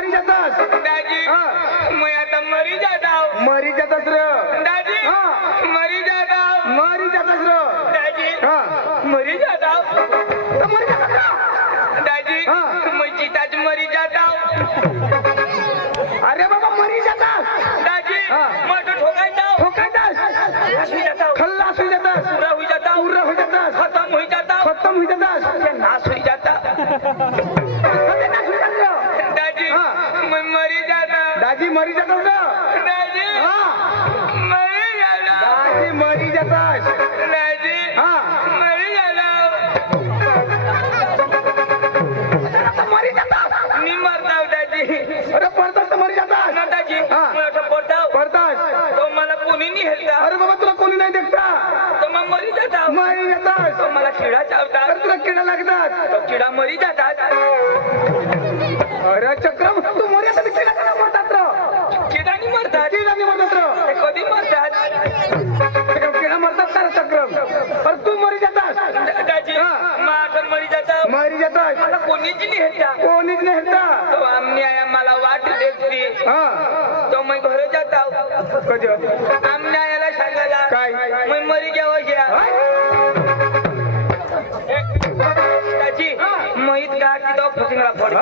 मरी जातास दाजी मैं आता मरी जाता हूँ मरी जातास रे दाजी मरी जाता हूँ मरी जातास रे दाजी मरी जाता हूँ तो मरी जातास रे दाजी मैं चिताच मरी जाता हूँ अरे बाबा मरी जातास दाजी मैं तो ठोकायता हूँ ठोकायतास हुई जाता हूँ खल्लास हो जातास पूरा हुई जाता हूँ पूरा हो जातास खत्म हुई जाता हूँ खत्म हो जातास ये नाश हुई जाता सत्यानाश हो जातास दाजी मैं मरी जाता दाजी मरी जातास रे दाजी मरी जाता दाजी मरी जातास दाजी मरी जाता मरी जातास मी मरता हूँ दाजी अरे पडतास तर मरी जातास ना दाजी मैं आता पडता हूँ पडतास तो मला कोणी नाही हेलता अरे बाबा तुला कोणी नाही देखता तो मग मरी जाता हूँ मरी जातास तो मला किडा चावता तर तुला किडा लागतात तो किडा मरी जातात अरे चक्रम तू मरी आता किडा कसा मरतात रे किडानी मरतात किडा नाही मरतात रे ते कधी मरतात किडा मरतात तर चक्रम पर तू मरी जातास दाजी मग आता मरी जाता हूँ मरी जातास मला कोणीच नाही हेलता कोणीच नाही हेलता तो आमने आया मला वाट देखती तो मैं घर जाता हूँ कधी आमने आयाला सांगायला काय मैं मरी गया दाजी मोहित का की तो फसिंगला पड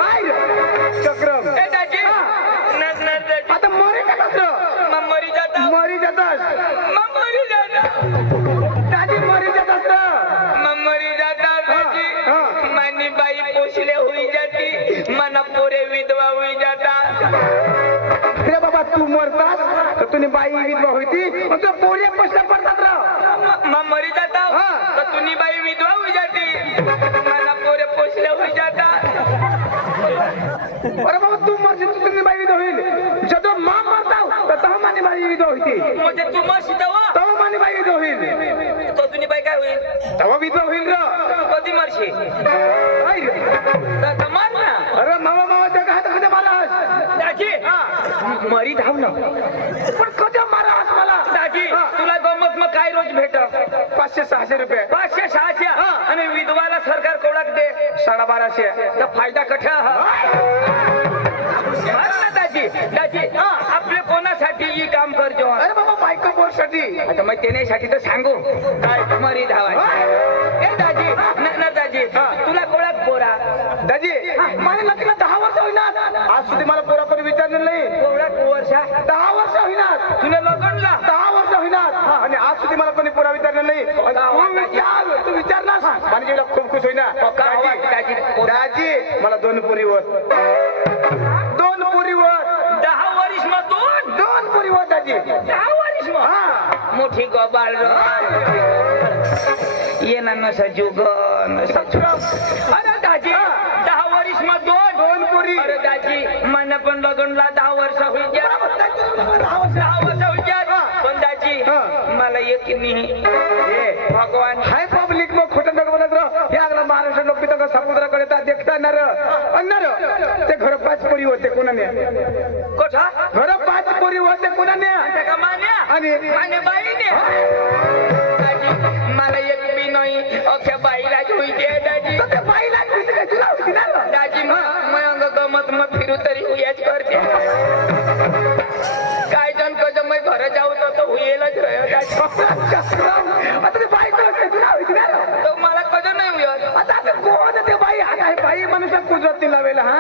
चक्रम ए दाजी नर दाजी आता मरी जातास रे मग मरी जाता हूँ मरी जातास मग मरी जाता दाजी मरी जातास रे मग मरी जाता दाजी मानी बाई पोसले हुई जाती मना पोरे विधवा हुई जाता रे बाबा तू मरतास तर तुने बाई विधवा होती मग तू पोलिया पसल्या पडतात रे मग मरी जाता तो तुनी बाई विधवा हुई जाती मना पोरे पोसले हुई जाता अरे बाबा तू मरशील तू तुझी बाई विधवा होईल जदो मां मरताव तर तव मानी बाई विधवा होती म्हणजे तू मग शितावा तव मानी बाई विधवा होईल तो तुनी बाई काय होईल तव विधवा होईल रे कधी मरशी आई रे. तर मार ना अरे मामा मामा त्या हात कधी मारास दाजी मरी धाव ना पण कधी मारास मला दाजी तुला गमत मग काय रोज भेट 500-600 रुपये 500-600 आणि विधवाला सरकार कोडाक दे 1250 तर फायदा कठा मार ना दाजी दाजी आपले कोणासाठी ही काम करतो अरे बाबा बायको बोरसाठी आता मग त्याच्यासाठी तर सांगू काय मरी धावा ए दाजी न दाजी तुला कोणाक बोरा दाजी माझ्या लग्नाला 10 वर्ष होईनात आज सुधी मला पोरा कोणी विचारलं नाही कोणाक वर्षा 10 वर्ष होईनात तुला लग्नला 10 वर्ष होईनात आणि आज सुधी मला कोणी पोरा विचारलं नाही तू विचार ना म्हणजे खूप खुश होईना दाजी मला 2 पुरीवर 2 पुरीवर 10 वर्ष मग 2 पुरीवर दाजी 10 वर्ष मग मोठी गोबाळ ये ना नसा जुगन अरे दाजी 10 वर्ष मग 2 पुरी अरे दाजी मन पण लग्नला 10 वर्ष होई गया 10 वर्ष होई गया पण दाजी मला एक नाही भगवान हाय पब्लिक मग खोटं नको बोलत रह हे आगला महाराष्ट्र लोक तिथं समुद्राकडे तर देखता अन्नर ते घर 5 पोरी होते कोणाने कोठा घर 5 पोरी होते कोणाने का मान्या आणि आणि बाईने दाजी मला एक बी नाही अख्या बाईला होई दे दाजी तर त्या बाईला किती काय तुला होती ना दाजी मग अंग गमत मग फिरू तरी हुयाच करते काय जण कसं मग घर जाऊ तर हुयेलच रह आता ते बाईला काय तुला होती ना तो मला कधी नाही हुयत आता आता कोण ते बाई आता हे बाई मनुष्य कुदरती लावेला हा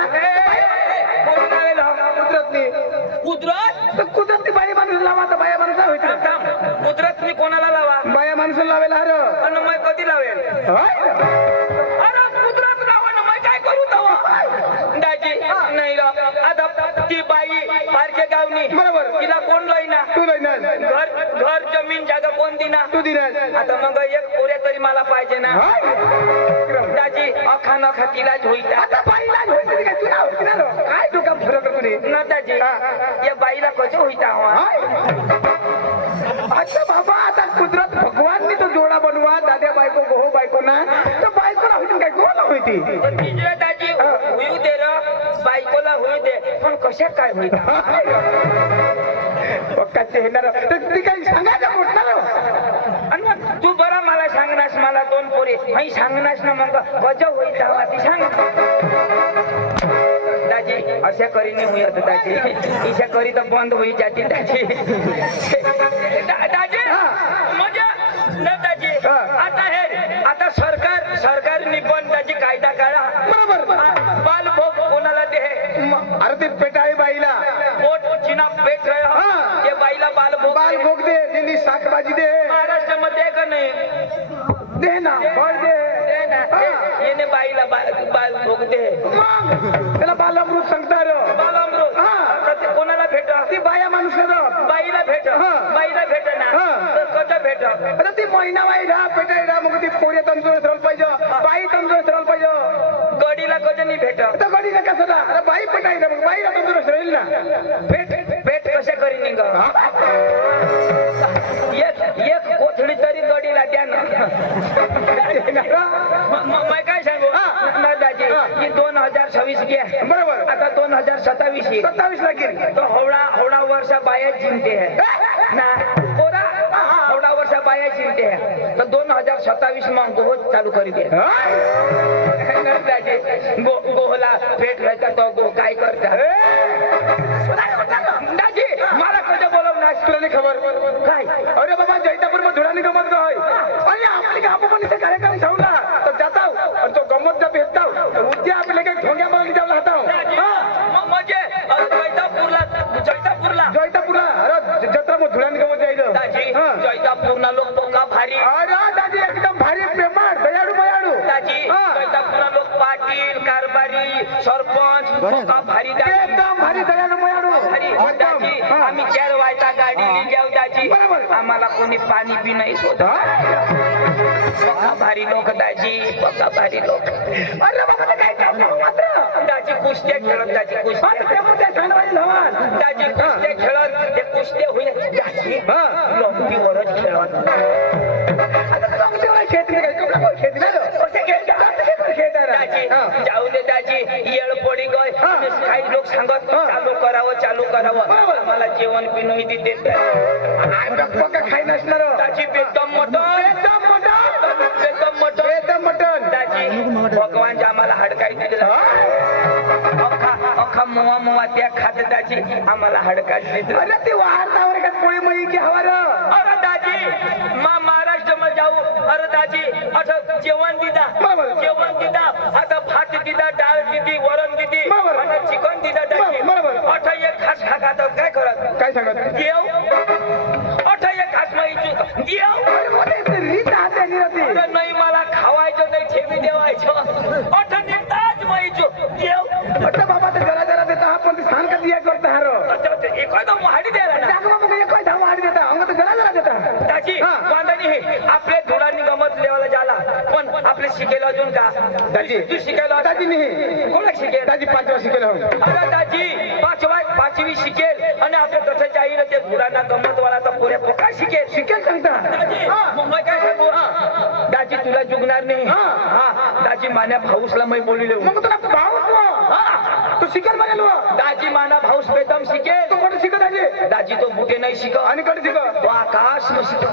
कुदरतनी कुदरत तर कुदरती बाई माणूस लावा तर बाया माणूस होती कुदरत मी कोणाला लावा बाया माणूस लावेला हर आणि मग कधी लावेल अरे कुदरत लावा ना मग काय करू तवा दाजी नाही आता ती बाई पारखे गावनी बरोबर तिला कोण लईना तू लईना घर जमीन जागा कोण दिना तू दिनास आता मग एक पोरे तरी मला पाहिजे ना दाजी अखा नखा तिलाच होईल आता बाईला होती काय तुला होती ना काय तू काम फरक तुने ना दाजी या बाईला कसं होईता अच्छा बाबा आता कुदरत भगवाननी तो जोडा बनवा दाद्या बायको गोहो बायको ना तर बायकोला होती काय कोण होती तिजरे दाजी होऊ दे र बायकोला होऊ दे पण कशा काय होईल पक्काचे येणार ती काही सांगायचं म्हटणार आणि तू बरा मला सांगनास मला 2 पोरी नाही सांगनास ना मग गजब होईल ती सांग दाजी अशा करी नाही हुई आता दाजी ईशा करी तर बंद होई जाती दाजी दाजी म्हणजे ना दाजी आता हे आता सरकारने पण त्याची कायदा काढा बरोबर बालभोग कोणाला दे अरे ते पेटाळे बाईला पोट चिना पेट रहे हो ते बाईला बालभोग बाल भोग दे त्यांनी शाकभाजी दे महाराष्ट्रामध्ये का नाही दे ना फळ दे दे ना येणे बाईला बालभोग दे मग त्याला बालामृत सांगतात बालामृत तर ते कोणाला भेट ती बाया माणूस बाईला भेट बाईला भेट ना तर कसं भेट अरे ती महिना बाई राहा पेटाळे राहा मग ती पोरी तंदुरुस्त राहिलं पाहिजे बाई तंदुरुस्त राहिलं पाहिजे गडीला कधी नाही भेट आता गडीला कसं राहा अरे बाई पेटाळे राहा मग बाईला तंदुरुस्त राहील ना भेट भेट कशा करीन ग एक कोथळी तरी गडीला द्या ना मैं काय सांगू ना दाजी ही 2026 घे बरोबर आता 2027 येईल 27 लागेल तो हवडा वर्षा बाया जिंकते है ना पोरा हवडा वर्षा बाया जिंकते है तो 2027 मग गोह चालू करी दे गोहला भेट रहता तो गो काय करता दाजी मला कधी बोलवणार तुला नाही खबर काय अरे बाबा जैतापूर मध्ये धुळानी गमत गाय आणि आपली का आपण इथे कार्यक्रम ठेवला तर जाताव आणि तो गमत जा भेटताव उद्या आपल्या काही ठोंग्या मला जाऊन राहताव म्हणजे जैतापूरला जैतापूरला अरे जत्रा मग धुळानी गमत जायचं दाजी जैतापूरला लोक बोका भारी अरे दादी एकदम भारी प्रेमाळ दयाळू बयाळू दाजी जैतापूरला लोक पाटील कारभारी सरपंच बोका भारी दाजी एकदम भारी दयाळू बयाळू भारी दाजी आम्ही 4 वाजता गाडी जाऊ दाजी आम्हाला कोणी पाणी बी नाही शोध पक्का भारी लोक दाजी पक्का भारी लोक अरे बाबा ते काय काम मात्र दाजी कुस्त्या खेळत दाजी कुस्त्या दाजी कुस्त्या खेळत ते कुस्त्या होईल दाजी लोकटीवरच खेळत दाजी जाऊ दे दाजी येळ पडी गय काही लोक सांगत चालू करावं मला जेवण पिणं देते खाई नसणार दाजी बेदम मटन दाजी भगवान आम्हाला हडकाई दिलं अख्खा मोवा त्या खात दाजी आम्हाला हडकाई दिलं अरे ती वाहतावर का पोळी मळी की हवा अरे दाजी महाराष्ट्र मध्ये जाऊ अरे दाजी आता जेवण दिदा आता भात दिदा डाळ दिदी वरण दिदी आणि चिकन दिदा दाजी आता एक खास खात काय करत काय सांगत देव आता एक खास माहिती देव अरे नाही मला खावायचं नाही ठेवी देवायचं आता नेताच माहिती देव अरे बाबा ते जरा जरा देता आपण ते सांग का दिया करता हारो एखादा वाढी द्यायला ना दाजी बांधणी हे आपल्या धुळांनी गमत लेवायला जाला पण आपले शिकेल अजून का दाजी तू शिकायला दाजी नाही कोणा शिकेल दाजी 5 वर्ष शिकेल अरे दाजी 5वी शिकेल आणि आपल्या कसं जाईल ते धुळांना गमत वाला तर पुऱ्या पोका शिकेल सांगता दाजी मग काय सांगू दाजी तुला जुगणार नाही दाजी मान्या भाऊसला मी बोलले मग तुला भाऊस तू शिकेल म्हणाल दाजी माना भाऊस बेदम शिकेल तू कोण शिकत दाजी दाजी तो बुटे नाही शिकव आणि कडे शिक तो आकाश न शिकव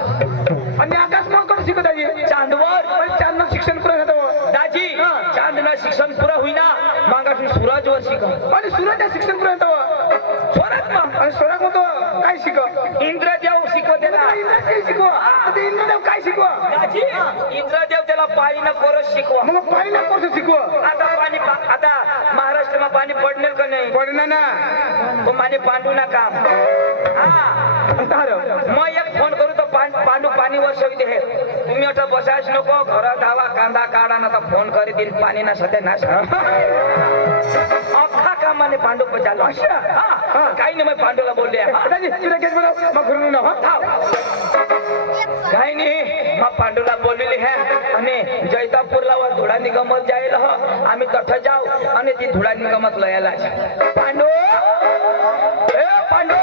आणि आकाश मग कडे शिकत दाजी चांदवर चांदनं शिक्षण पुरं घेतो दाजी चांदना शिक्षण पुरा होईना मागाशी सूरजवर शिकव आणि सूर्याच्या शिक्षण पुरं घेतो स्वरात मग आणि स्वरात मग काय शिक इंद्रदेव शिकव त्याला इंद्रदेव काय शिकवा दाजी इंद्रदेव त्याला पाणीनं कोरस शिकवा मग पाहिलं कसं शिकवा आता महाराष्ट्राમાં पाणी पडणार का नाही पडणार ना तो माने पांडू ना काम मग एक फोन करू तर पांडू पाणी वर्षवी दे तुम्ही आता बसायच नको घरात आवा कांदा काढा ना तर फोन करी देईल पाणी ना सध्या नाश अख्खा कामाने पांडू पचालो काही नाही मग पांडूला बोलले काही नाही मग पांडूला बोललेली है आणि जैतापूरला वर धुळा निगमत जायला आम्ही तठ जाऊ आणि ती धुळा निगमत लयाला पांडू ए पांडू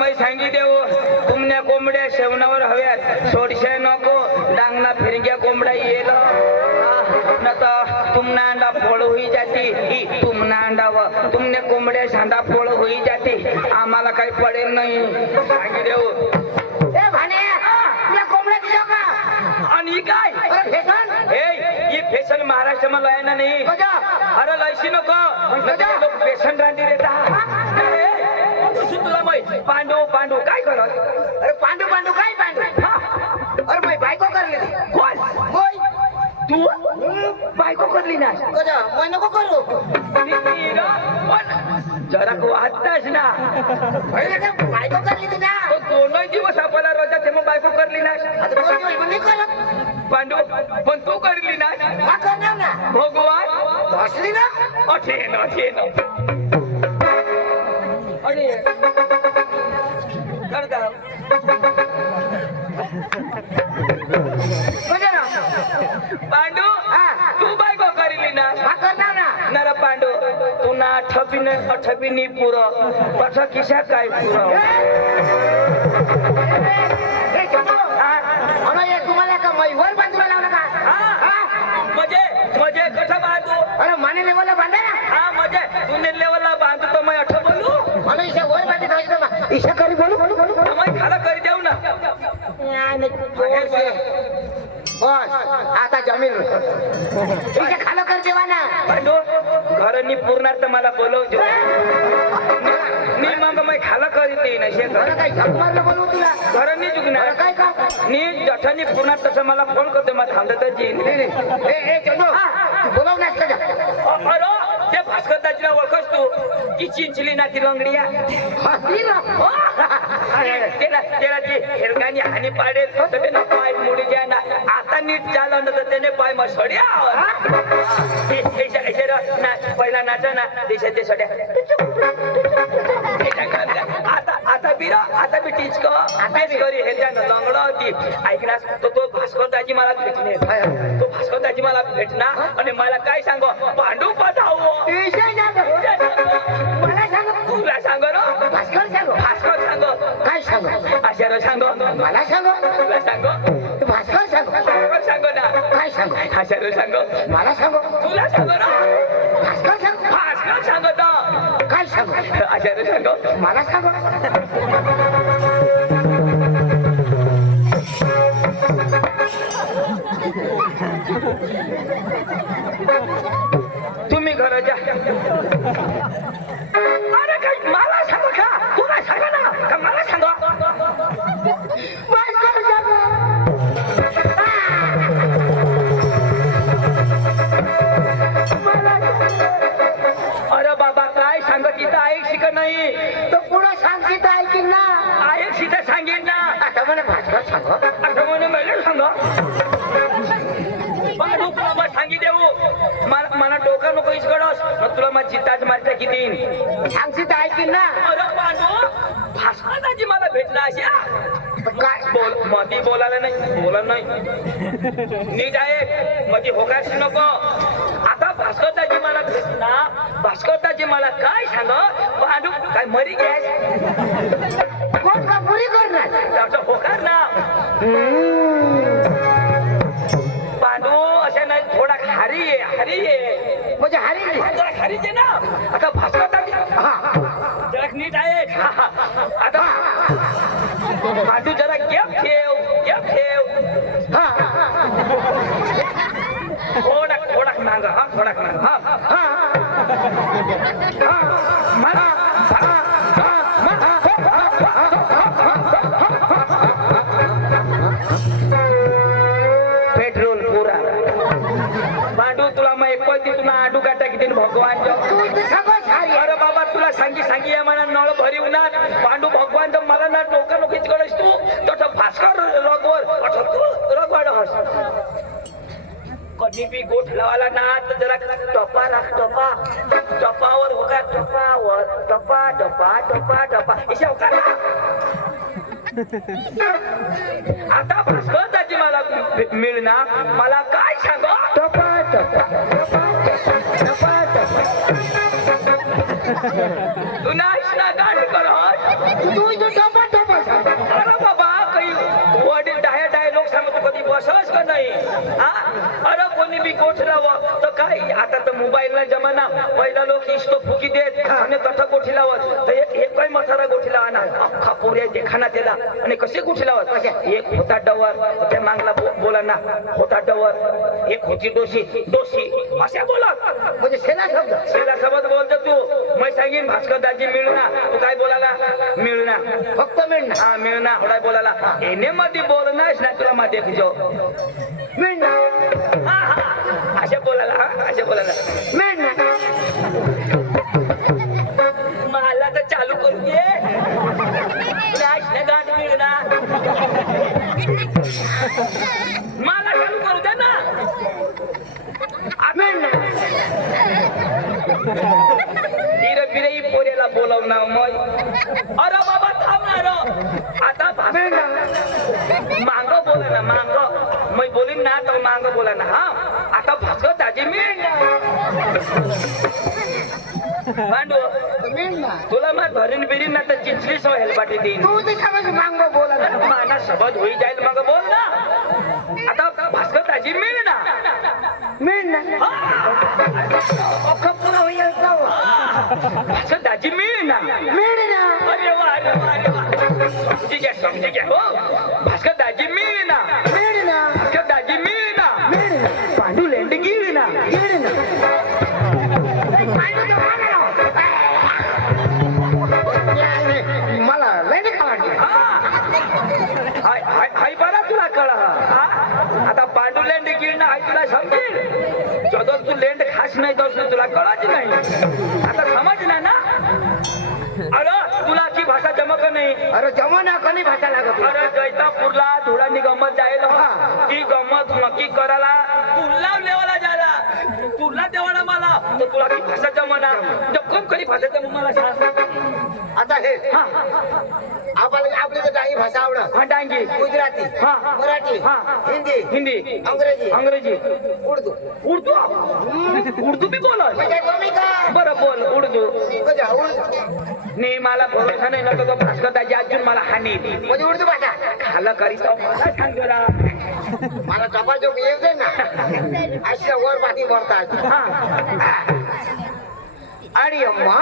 मै सांगी देऊ तुमने कोंबड्या शेवणावर हव्यात सोडशे नको डांगना फिरग्या कोंबड्या येल न तर तुमना अंडा फोड होई जाती ही तुमना अंडा व तुमने कोंबड्या शांडा फोड होई जाती आम्हाला काही पडेल नाही सांगी देऊ ए भाने तुला कोंबड्या दिल्या का आणि ही काय अरे फेसन ही फॅशन महाराष्ट्रामध्ये आहे ना नाही बजा अरे लयशी नको फॅशन रांधी देता तुला माहित पांडू पांडू काय करत अरे पांडू पांडू काय पांडू अरे मैं बायको करली कोण होय तू बायको करली ना कजा मैं नको करू जरा को आताच ना अरे का बायको करली ती ना तो दोनही दिवस आपल्याला रोजा तेव्हा बायको करली ना आता दोन दिवस मी नाही करत पांडू पण तू करली ना हा करणार ना भगवान असली ना अठेन अठेन अरे करता कजा ना पांडू हा तू बायको करली ना हा करणार ना नर पांडू तू ना अठबिनी पुर पठ किशा काय पुर ए छोटू अरे ये तुम्हाला का मैं वर बांधून लावला का मजे कठ बांधू अरे माने लेवलला बांधा ना हा मजे तूने लेवलला बांधू तो मैं अठ बोलू मला इशा वर बांधे थांबतो ना इशा करी बोलू मैं खाला करी देऊ ना बस आता जमीन इशा खालो कर देवा ना पांडू घरनी पूर्णार्थ मला बोलवજો नी मग मैं खाला करी देईन असे मला काय झक मारलं बोलू तुला घरनी मला जुगणार काय का नी जठानी पूर्णार्थ तसं मला फोन करते मला थांबत येईन ए चंदू तू बोलव ना का अरे ते भास्कर दाजीला ओळखस तू ती चिंचली ना ती लंगडिया हा ती ना त्याला ती हेरगानी हानी पाडेल तर त्याने पाय मुडी द्या ना आता नीट चालवलं तर त्याने पाय मग सोड्या पहिला नाच ना देशाचे सोड्या आता बिरा आता बी टीच अभ्यास करी हे त्या लंगड होती ऐकणार तो भास्कर दाजी मला भेटणे तो भास्कर दाजी मला भेटणार आणि मला काय सांग पांडू पठाव मला सांग तुला सांग ना भास्कर सांग भास्कर सांग काय सांग आशार सांग मला सांग तुला सांग भास्कर सांग भास्कर सांग ना काय सांग आशार सांग मला सांग तुला सांग ना भास्कर सांग भास्कर सांग ना काय सांग आशार सांग मला सांग तुम्ही घर जा अरे काय मला सांग का तुला सांग ना का मला सांग भास्कर सांग अरे बाबा काय सांग तिथं ऐक शिक नाही तो पुढं सांगते तर ऐकीन ना ऐक सीधा सांगेन ना आता मला भास्कर सांग आता म्हणून मला सांग पांडू तुला मग सांगी देऊ मला डोका नको इसकडस मग तुला मग जिताच मारता किती सांगते तर ऐकीन ना अरे पांडू भास्कर दाजी मला भेटला अशा काय बोल मधी बोलायला नाही बोला नाही नीट आहे मधी होकायच नको आता भास्कर दाजी मला भेटना भास्कर दाजी मला काय सांग पांडू काय मरी गॅस कोण का पुरी करणार त्याचं होकार ना पांडू असे नाही थोडा हारी आहे म्हणजे हारी जरा खारी दे ना आता भास्कर दाजी जरा नीट आहे आता पांडू जरा गेप ठेव थोडा मांग हा थोडा मांग पेट्रोल पुरा पांडू तुला मग एक पलती तुला आडू काटा किती भगवान अरे बाबा तुला सांगी या मला नळ भरीव ना पांडू भगवान तर मला ना डोका नोकीच गरज तू तसं भास्कर रगवर तू रगवाड कधी बी गोठ लावाला ना तर जरा टपा राख टपावर हो का टपा इशा हो का आता भास्कर दाजी मला मिळणार मला काय सांग तू नाहीस ना गाडी करत तू गोठलावं तर काय आता तर मोबाईलला जमाना पहिला लोक इष्ट फुकी देत आणि कथा गोठी लावत तर हे काय मथारा गोठी लावा ना अख्खा पोऱ्या देखाना त्याला आणि कसे गोठी लावत एक होता डवर त्या मागला बोला ना होता डवर एक होती डोशी डोशी अशा बोलत म्हणजे सेला शब्द बोलतो तू मैं सांगेन भास्कर दाजी मिळना तू काय बोलाला मिळना फक्त मिळणार हा मिळना होडाय बोलाला एने मध्ये बोलनास ना तुला मध्ये जो मिळणार हा हा अशा बोलाला हा अशा बोलाला मिळणार मला तर चालू करू दे गाणी मिळणार मला चालू करू दे ना धीरे धीरे पोरेला बोलव ना मग अरे बाबा थांबणार आता मांग बोला ना मांग मी बोलीन ना तर मांग बोला ना हा आता भास्कर दाजी भांडू तुला मग धरीन बिरीन ना तर चिंचली सो हेलपाटी देईन माना सबद होई जाईल मग बोल ना आता भास्कर दाजी भास्कर दाजी अरे वा अरे वा अरे वा समजी घ्या हो भास्कर दाजी भास्कर दाजी पांडू लेंड गिळना मला लय नाही खावाटलं हाय बरा तुला कळ आता पांडू लेंड गिळणं हाय तुला समजेल जदोस तू लेंड खास नाही तर तुला कळाच नाही आता समजला ना अरे तुला की भाषा जमक नाही अरे जमाना कधी भाषा लागत अरे जैतापूरला धुळानी गंमत जायला ती गंमत नक्की करायला तुला लेवाला जायला तुला देवाला मला तर तुला की भाषा जमना जपकम कधी भाषा जम मला सांग आता हे हा आपली तर काही भाषा आवडत हा डांगी गुजराती हा मराठी हा हिंदी हिंदी अंग्रेजी उर्दू उर्दू उर्दू बी बोलत म्हणजे कमी का बरं बोल उर्दू म्हणजे उर्दू नाही मला भरोसा नाही ना तो भास्कर दाजी अजून मला हानी म्हणजे उर्दू भाषा खाला करीत मला सांग जरा मला चपाचोक येऊ दे ना अशा वर बाकी भरतात हा आणि अम्मा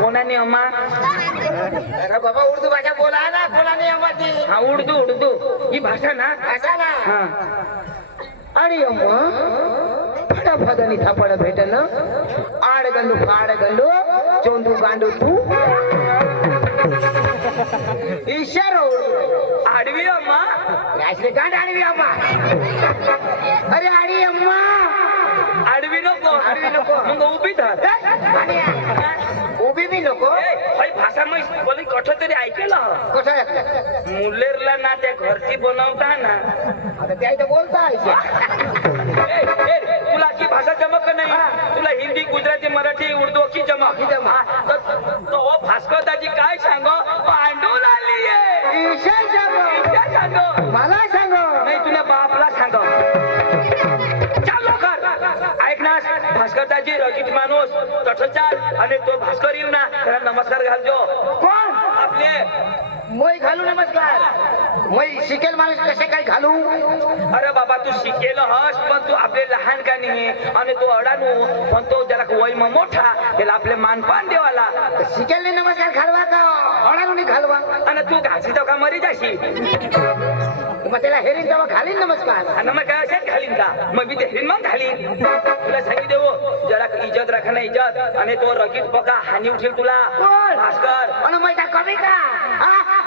कोणाने अम्मा अरे बाबा उर्दू भाषा बोला ना कोणाने अम्मा ती हा उर्दू ही भाषा ना भाषा ना हा आणि अम्मा फटाफटानी थापड भेटन आडगंडू फाडगंडू चोंदू गांडू तू इशारो आडवी अम्मा श्रीकांत आडवी अम्मा अरे आडी अम्मा आडवी नको मग उभी धर उभी बी नको भाषा मग बोली कठं तरी ऐकलं कसं मुल्लेरला ना त्या घरची बनवता ना आता त्या इथं बोलता तुला की भाषा जमक नाही तुला हिंदी गुजराती मराठी उर्दू की जमक तो भास्कर दाजी काय सांग पांडू आली सांग मला सांग नाही तुला बापला सांग चाल लवकर ऐक ना भास्कर दाजी रचित माणूस तठ चाल आणि तो भास्कर येऊ ना त्याला नमस्कार घालजो कोण आपले moi घालू नमस्कार moi शिकेल माणूस कसे काय घालू अरे बाबा तू शिकेल हस पण तू आपले लहान का नाही आणि तू अडाणू पण तो त्याला वय मोठा त्याला आपले मानपान देवाला शिकेल नमस्कार घालवा का अडाणून घालवा आणि तू घासी तो का मरी जाशी मग त्याला हेरीन तेव्हा घालीन नमस्कार आणि मग काय असेच घालीन का मग मी ते हेरीन मग घालीन तुला सांगी देऊ जरा इज्जत राखा ना इज्जत आणि तो रगीत बघा हानी उठेल तुला भास्कर आणि मैदा कमी का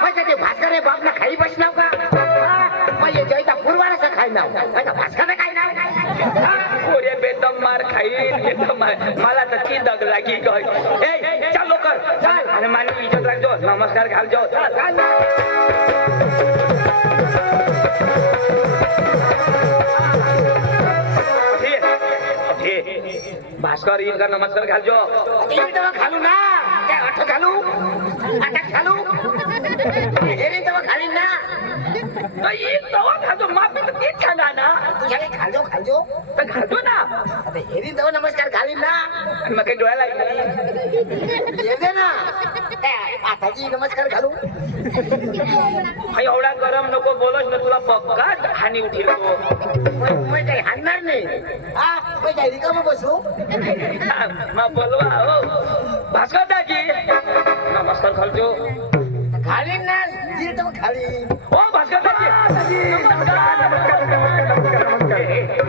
मैदा ते भास्कर हे बाप ना खाई बसनाव का मग जैता पूर्वाला खाई नाव मैदा भास्कर काय नाव कोरे बेदम मार खाईन बेदम मला तर ती दग लागी गय ए चल लवकर चल आणि मानी इज्जत राखजो नमस्कार घालजो चल भास्कर येईल का नमस्कार घालजो तेव्हा घालू ना काय अठ घालू अटक घालू हेरीन तेव्हा घालीन ना येईल तेव्हा घालजो माफी तर तीच सांगा ना तुझ्याकडे घालजो तर घालजो ना आता हेरीन तेव्हा नमस्कार घालीन ना आणि मग काही डोळ्याला येते ना आताजी नमस्कार घालू एवढा गरम नको बोलस ना तुला पक्का हानी उठेल मी काही हाणणार नाही हा मी काही रिकामा बसू मग बोलवा हो भास्कर दाजी नमस्कार खालतो खाली ना जिरत मग खाली हो भास्कर दाजी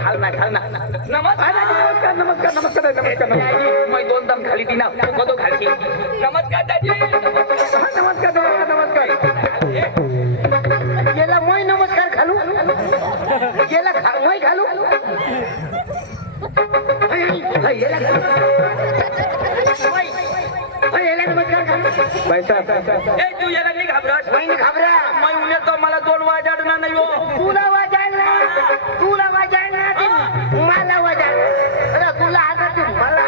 खाल ना नमस्कार मैं दोन दम खाली दी ना कदो खाली नमस्कार दाजी नमस्कार गेला मोय नमस्कार घालू गेला मोय घालू नमस्कार घालू भाई साहब ए तू याला नाही घाबरत नाही घाबरा मैं उन्हें तो मला 2 वाजणार नाही हो तुला वाजायला मला वाजायला अरे तुला आता तू मला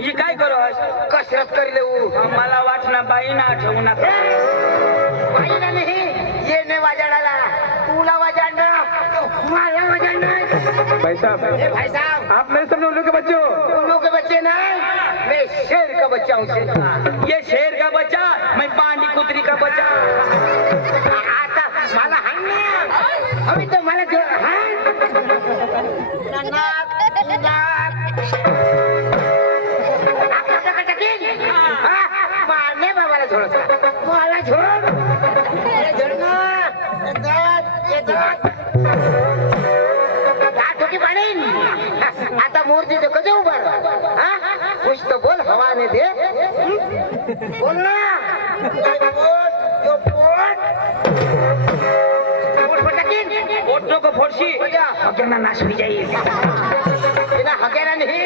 ही काय करू कसरत कर लेऊ मला वाटणार बाई ना आठवू नका पाहिलं नाही ये नाही वाजायला तुला वाजायला मला वाजायला भाई साहब भाई साहब आप मेरे सामने उल्लू के बच्चे हो तुम लोग के बच्चे ना मैं शेर का बच्चा हूँ शेर का ये शेर का बच्चा मैं पांडी कुतरी का बच्चा आता मला हाणणे अभी तो मला जो मारणे बाबाला झोड मला झोड आता मूर्तीचं कसं उभं कुछ तो बोल हवाने दे बोल ना ओटो को फोडशी हक्याना नाश होई जाईल हगेला नाही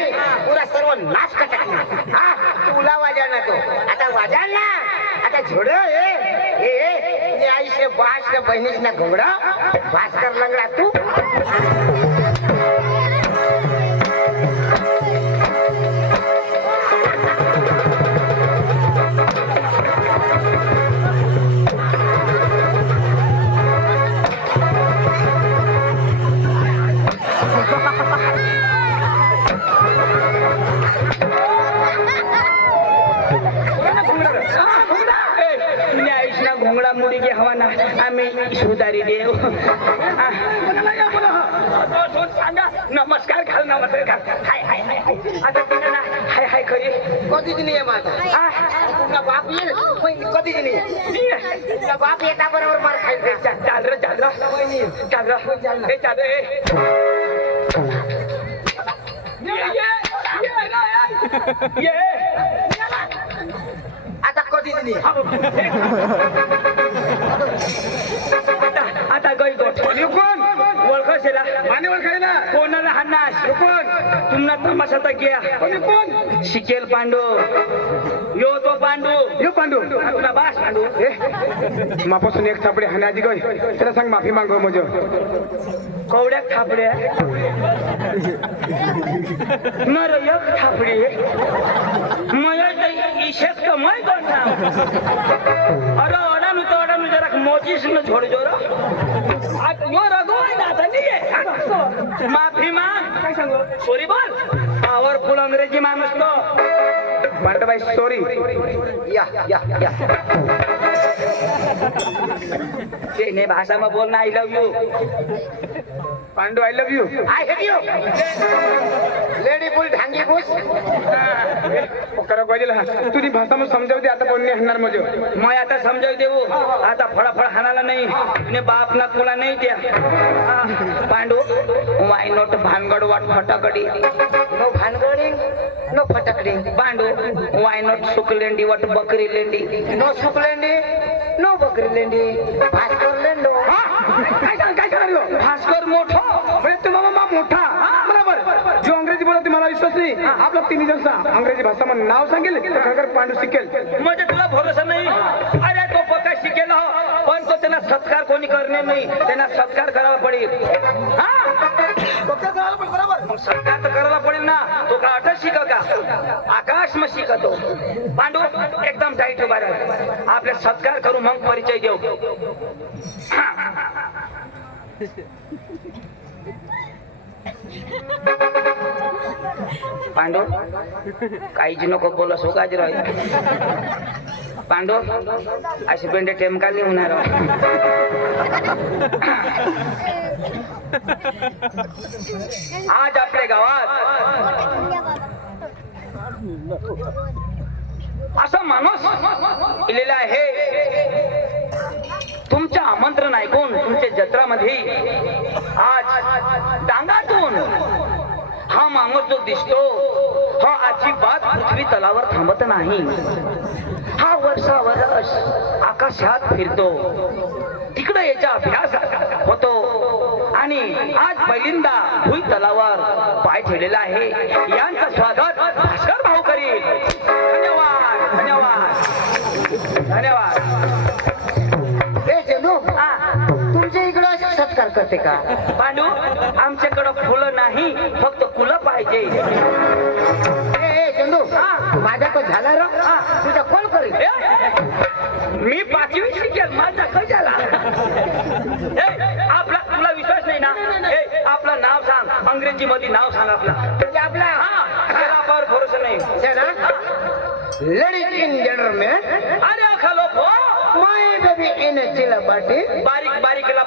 पुरा सर्व नाश का टाकणार हा तुला वाजायला तो आता वाजाल ना आता झोड हे आईशे बाश ना बहिणीश ना घोंगडा भास्कर लंगडा तू घोंगडा मुडी घे हवा ना आम्ही सुधारी देव सांगा नमस्कार घाल नमस्कार घाल हाय हाय हाय हाय आता तिने ना हाय हाय खरी कधीच नाही माझा तुझा बाप येईल पण कधीच नाही तुझा बाप येता बरोबर मार खायचा चाल रे चाल रे चाल रे ये आता कधीच नाही आता गई गोठ कोण ओळखशीला माने ओळखाय ना कोणाला हाणास कोण तुमना तमाशा तर घ्या कोण शिकेल पांडू यो तो पांडू यो पांडू तुला बास पांडू मापासून एक थापडे हाण्याची गय त्याला सांग माफी मागव म्हणजे कवड्या थापड्या नर एक थापडी मया इशेत कमाई करना अरे अडानु तो अडानु जरा मोचीस न छोड़ जोरा आज यो रगोय ना तनी माफी माग काय सांगू सॉरी बोल पावरफुल अंग्रेजी माणूस तो बाई सॉरी या या या ते ने भाषा में बोलना I love you Pandu I love you I hate you lady full ढांगी घुस करा पाहिजे तुझी भाषा मग समजाव दे आता बोलणे हणार म्हणजे मैं आता समझाई देऊ आता फळाफळ हाणाला नाही ने बाप ना तुला नाही द्या पांडू वाय नॉट भानगड वाट फटाकडी नो भानगडी नो फटकडी पांडू वाय नॉट सुकलेंडी वाट बकरी लेंडी नो सुकलेंडी नो बकरी लेंडी भास्कर लेंडो काय करणार भास्कर मोठो तुम्हाला मोठा बरोबर जो अंग्रेजी बोलत मला विश्वास नाही आपला तिन्ही जण अंग्रेजी भाषा मध्ये नाव सांगेल तर खरखर पांडू शिकेल म्हणजे तुला भरोसा नाही अरे तो पक्का शिकेल हो पण तो त्यांना सत्कार कोणी करणे नाही त्यांना सत्कार करावा पडेल मग सत्कार तर करायला पडेल ना तो का अटक शिका का आकाश में शिकतो पांडू एकदम टाईट उभा राहा आपले सत्कार करू मग परिचय देऊ पांडू काहीच नको बोला सो काज राहील पांडू अशी पेंडे टेमका नाही होणार आज आपल्या गावात असा माणूस केलेला आहे तुमचं आमंत्रण ऐकून तुमच्या जत्रामध्ये आज डांगातून हा माणूस जो दिसतो हा अजिबात पृथ्वी तलावर थांबत नाही हा वर्षावर आकाशात फिरतो तिकडे याचा अभ्यास होतो आणि आज पहिल्यांदा भुई तलावर पाय ठेवलेला आहे यांचं स्वागत भास्कर भाऊ करील धन्यवाद धन्यवाद धन्यवाद ए चंदू तुमच्या इकडे असे सत्कार करते का पांडू आमच्याकडं फुलं नाही फक्त फुलं पाहिजे ए चंदू माझा तो झाला रे तुझा कोण करेल मी 5वी शिकेल माझा कशाला आपला तुला विश्वास नाही ना आपलं नाव सांग अंग्रेजी मध्ये नाव सांग आपला पर भरोसा नाही लेडीज इन जेंटलमॅन अरे अखा लोक माय बेबी इन चिला पार्टी बारीक बारीकला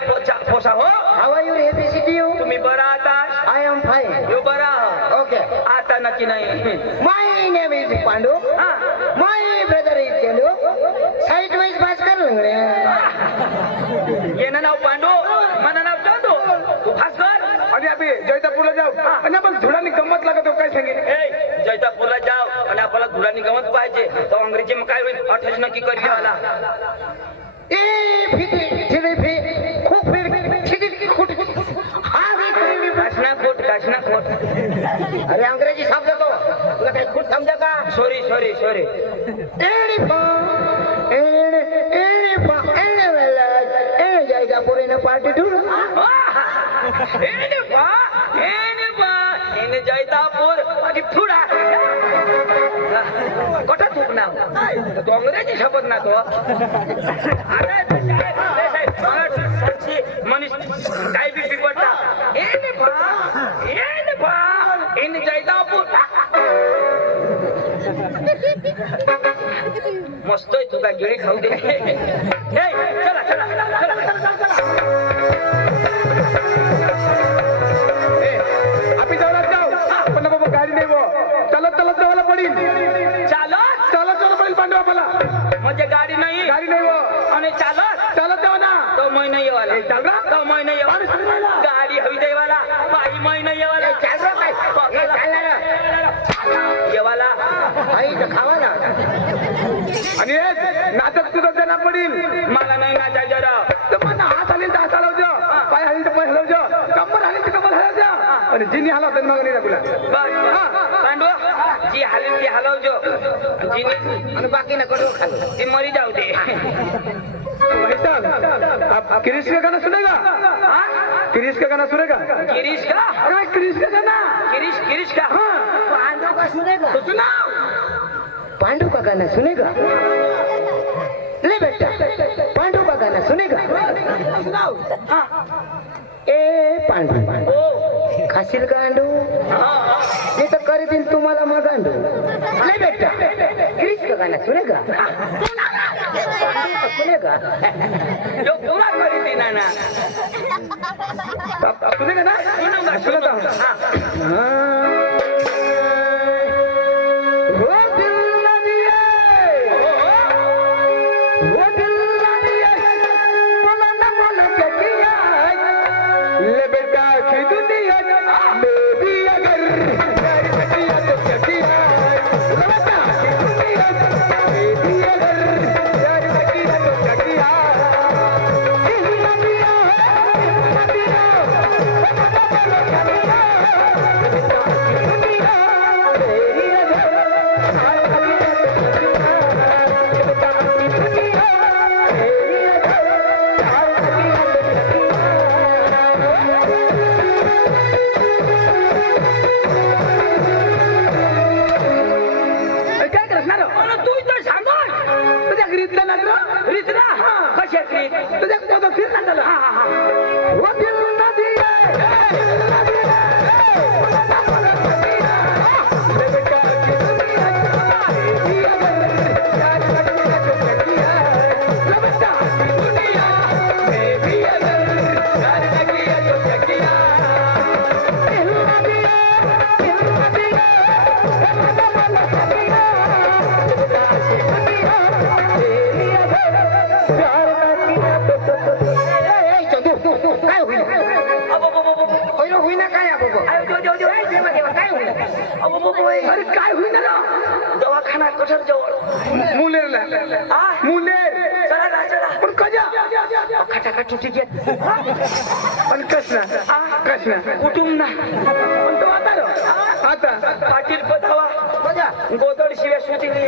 पोसा हो how are you ABCD you तुम्ही बरा आता आय एम फाईन यो बरा ओके आता नक्की नाही my name is Pandu my brother is Chandu side wise Bhaskar Langde येणं नाव पांडू मला नाव चांदू तू भास्कर आणि आम्ही जैतापूरला जाऊ आणि आपण धुळाने गंमत लागत हो काय सांगितलं जैतापूरला जाव आणि आपल्याला धुळानी गमत पाहिजे तो अंग्रेजी मग काय होईल 28 नक्की करी मला ए फिटी थिरी फी खूप फिर छिटी खुट हा भी काशना खोट अरे अंग्रेजी शब्द तो तुला काही खुट समजा का सॉरी एडी वाला ए जायगा पुरे ना पार्टी टू जैतापूर आणि थोडा कोठा थूक नाव तो अंग्रेजी शब्द ना तो मनीष काय बी बिघडता इन जैतापूर मस्त आहे तुझा गिळी खाऊ दे चला चला आम्ही जवळच जाऊ पण बाबा गाडी नाही वो चालत जायला पडेल चालत पडेल पांडू आम्हाला म्हणजे गाडी नाही वो आणि चालत जाऊ ना तो महिना येवाला चाल रा तो महिना येवाला गाडी हवी देवाला बाई महिना येवाला येवाला आई खावा ना आणि नाटक तुझं देणार पडेल मला नाही नाचा जरा तर मला हात आले तर हात हलवजो पाय हले तर पाय हलवजो कमर हले तर कमर हलवजो आणि जिनी हलवतात मग नाही तुला बस पांडू जी हालेल ती हलवजो जिनी आणि बाकी ना कडू खाल ती मरी जाऊ दे भाई साहब आप क्रिश का गाना सुनेगा क्रिश का गाना सुनेगा गिरीश का अरे क्रिश का गाना गिरीश का पांडू का सुनेगा तो सुनाओ पांडू का गाना सुनेगा ले बेटा पांडू का गाना सुनेगा ए पांडू खाशील गांडू ते तर करीतील तुम्हाला मग गांडू ले बेटा क्रिश का गाना सुनेगा सुनेगा जो पूरा करी दी ना सुनेगा ना सुनता हूँ रीत ना कशा रीत तुझ्या फिरणार झालं हो काय होईल होईल होईना काय अरे काय होईना ना दवाखाना कठोर जवळ मुलेरला मुलेर चला ना चला पण कजा खटाखट तुटी घेत पण कसना कसना कुटुंब ना पण तो आता रो आता पाटील पदावा गोदड शिव्या सुटली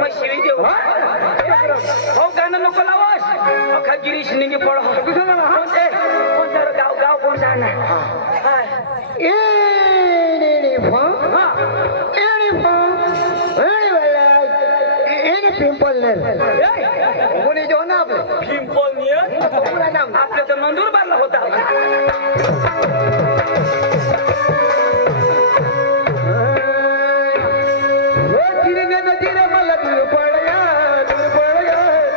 मग शिवी देऊ हो गाणं नको लावस अखा गिरीश निघे पड कोणतं गाव गाव कोण जाणार पिंपल कोणी जो ना आपलं पिंपल नियर आपल्या तर नंदुरबारला होता मला दूर पडया मला दूर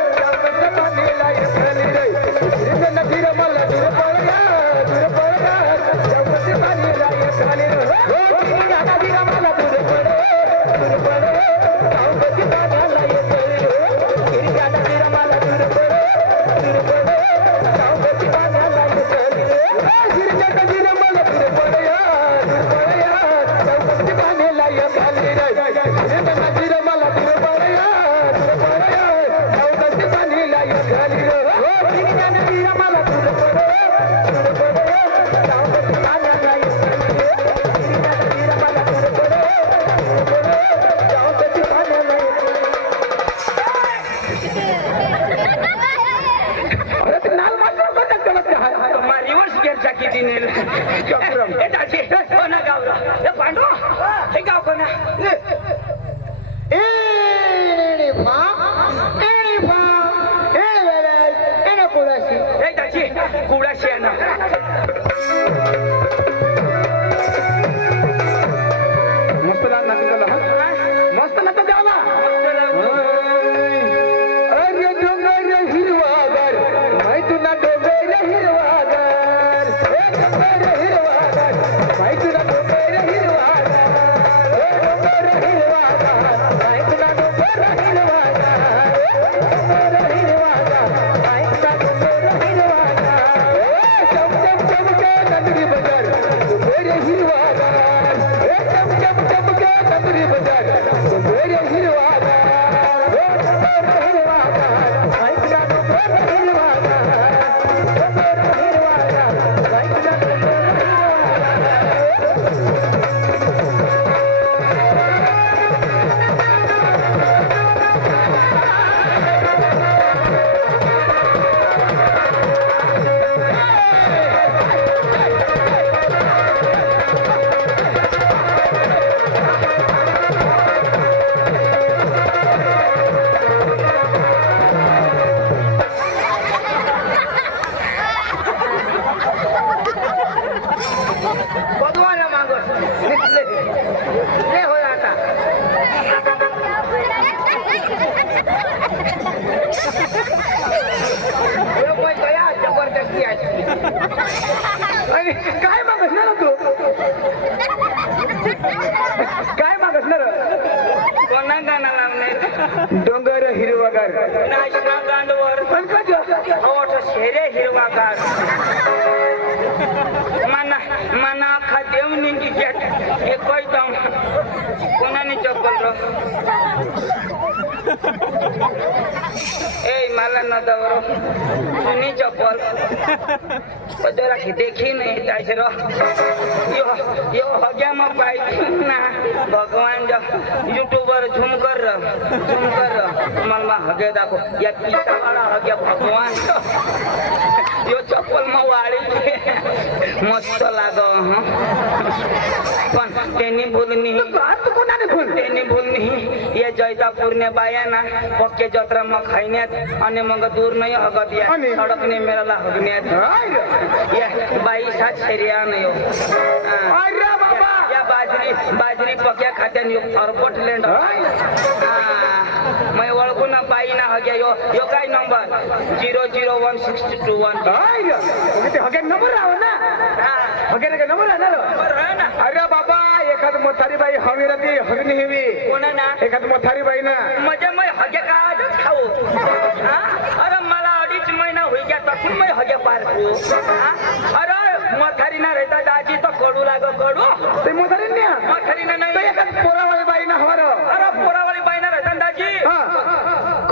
रिव्हर्स गेअरचा किती नेल गावरा हे पांडू हे गाव कोणा कुडाशी आहे ना मस्त ना मस्त ना द्यावा अरे डोंगर हिरवागार माहिती तुला डोंगर हिरवागार डोंगर हिरवागार माहिती तुला डोंगर हिरवागार डोंगर हिरवागार माहिती तुला डोंगर हिरवागार डोंगर हिरवागार माहिती तुला डोंगर हिरवागार चम चम चमके नगरी बाजार डोंगर हिरवागार चम चम चमके नगरी बाजार डोंगर हिरवागार बघवाना मागस ले होय आता कोई गया जबरदस्ती आहे अरे काय मागसणार तू काय मागसणार कोणा गाणं लावणे डोंगर हिरवागार नाचना गांडवर पण कधी हवट शेरे हिरवागार मना मना खा देवनी घेत हे कोयदम कोणाने चप्पल रो ए मला न दवरो सुनी चप्पल जरा देखी नहीं जाइए रो यो हो गया मैं बाइक ना भगवान जो यूट्यूबर झूम कर मन में हगे दाखो या पीछा वाला हो गया भगवान यो चप्पल में वाड़ी मस्त लागो पण त्यांनी बोलणी तू कोणाने भूल त्यांनी भूल नाही या जैतापूरने बायाना पक्के जत्रा खाण्यात आणि मग दूर नाही हगत या आणि? सडकने मेराला हगण्यात या बाई सात शर्या नाही हो. अरे बाबा या बाजरी पक्या खात्यान यो थरपट लेंड मैं ओळखू ना बाई ना हग्या यो काय नंबर 001621 ते हगे नंबर राव ना हगे नंबर राहणार ना अरे बाबा एखाद मोठारी बाई हवी राहते हगणी हेवी कोणा ना एखाद मोठारी बाई ना म्हणजे मैं हगे का आजच खाऊ अरे मला 2.5 महिना होई गया तसून मैं हगे पारतो अरे मथारी ना रहता दाजी तो कडू लागो कडू ते मोठारी न्या मथारी ना तो नाही एखाद पोरावाली बाई ना हवार अरे पोरावाली बाई ना रहता दाजी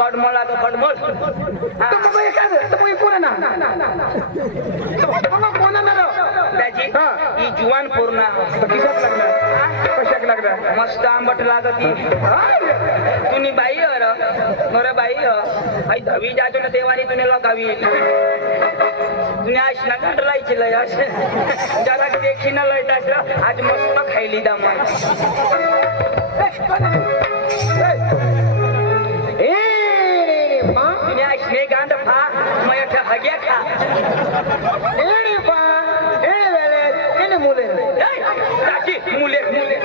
कडमळ लागो कडमळ तो मग एखाद तो मग कोणा ना मग कोणा ना दाजी ही जुवान पूर्ण किशात लागला कशाक लागला मस्त आंबट लागती तुनी बाई अर मोर बाई आई धवी जातो ना देवानी तुने लगावी तुने आज ना काढलायची लय आज जरा देखी ना लय टाकलं आज मस्त खायली दा मग तुने आज ने गांड फा मग हग्या खा दाजी मुले मुले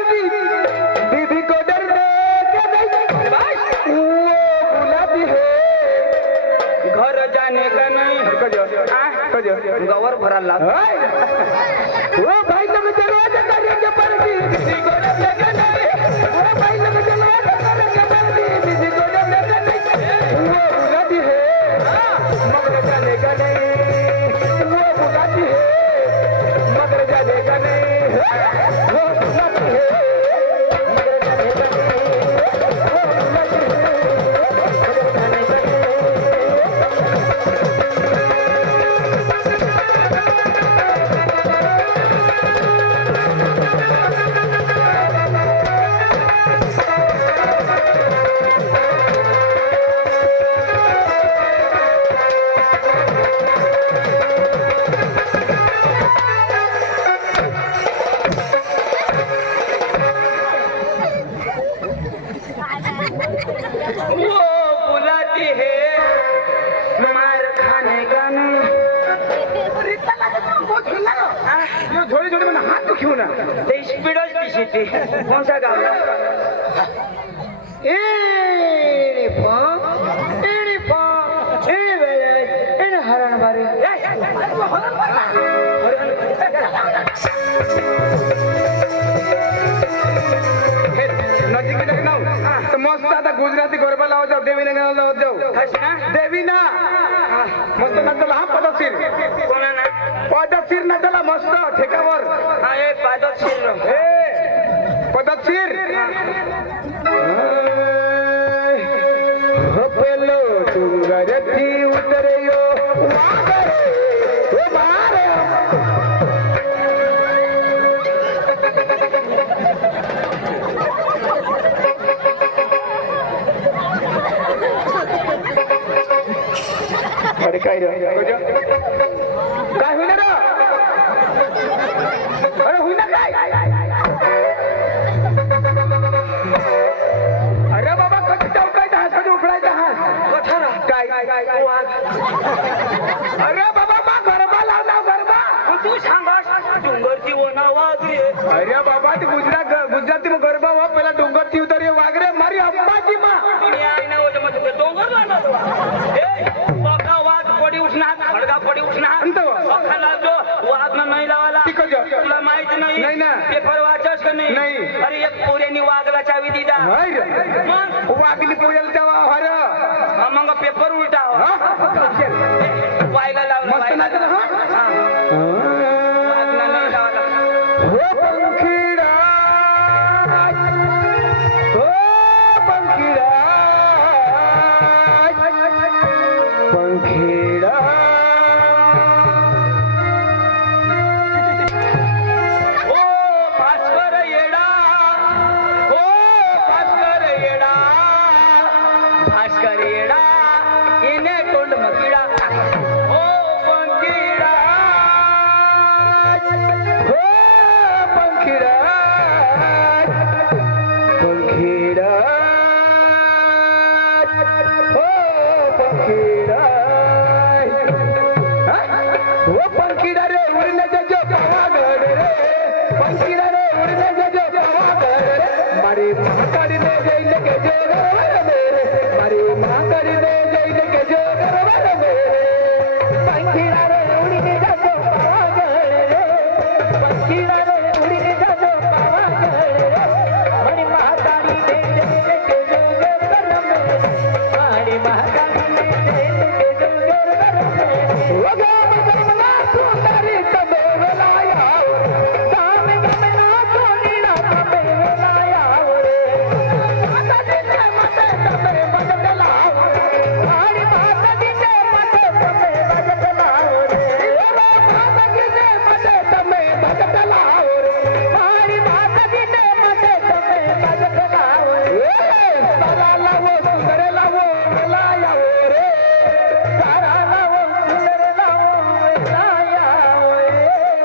दीदी को डर घर जाने का नहीं गवर भरा लाग वो भाई लोग दरवाजा करेंगे पर दीदी को डर नहीं वो भाई लोग दरवाजा करेंगे पर दीदी को डर नहीं वो बुलाती है मगर जाने का नहीं वो बुलाती है मगर जाने का नहीं वो बुलाती है मगर जाने का नहीं वो बुलाती है मगर जाने का नहीं वो बुलाती है मार खाने का नहीं थोड़ी थोड़ी मैंने हाथ तो क्यों ना ते स्पीडच दिशी ती कौन सा गावला हरण मारे नजीक तर मस्त आता गुजराती गरबा लावत जाऊ देवीनगर लावत जाऊ देवीना मस्त नाचला हा पदशीर कोणा ना पदशीर नाचला मस्त ठेकावर हा ए पादत शिरलो हे पदशीर पेलो डुंगरती उतरयो वागरे ओ मारे अरे काय रे काय होईना रे अरे होईना काय अरे बाबा कधी चौकायचा हात कधी उफळायचा हात काय अरे बाबा मा गरबा लावला गरबा तू सांगास डोंगरची वना वागरे अरे बाबा ते गुजराती में गरबा हुआ पहला डोंगर थी उतर ये वागरे मारी अम्बाजी माँ दुनिया आई ना वो जमा तुझे डोंगर लाना ए पका वाग पडी उठना खडगा पडी उठना अंत पका लावतो वाग ना नाही लावाला ठीक आहे तुला माहित नाही नाही ना. पेपर वाचस का नाही नाही. अरे एक पोऱ्यानी वागला चावी दिदा हाय रे मग वागली पूजल तेव्हा हर मग पेपर उलटा वायला लावला मस्त वायला. नाचला हा हा. वाग ना नाही लावाला हो पंखीडा हो पंखीडा पंखीडा ओ भास्कर येडा ओ भास्कर येडा भास्कर येडा इने तोंड मकिडा गरवर में मारी महाकाली ने जैन के जो गरवर में पंखीरा रे उड़ी जातो पावागढ़ रे पंखीरा रे उड़ी जातो पावागढ़ रे मारी महाकाली ने जैन के जो गरवर में मारी महाकाली ने जैन के जो गरवर में वगा गमना सुंदरी तबे लाया दाम गमना सोनीना तबे लाया रे माता जी ने मते तबे बदला मारी माता जी ने मते तबे बदला रे माता जी ने मते तबे बदला रे मारी माता जी ने मते तबे बदला रे सारा लावो सुंदर लावो लाया रे सारा लावो सुंदर लावो लाया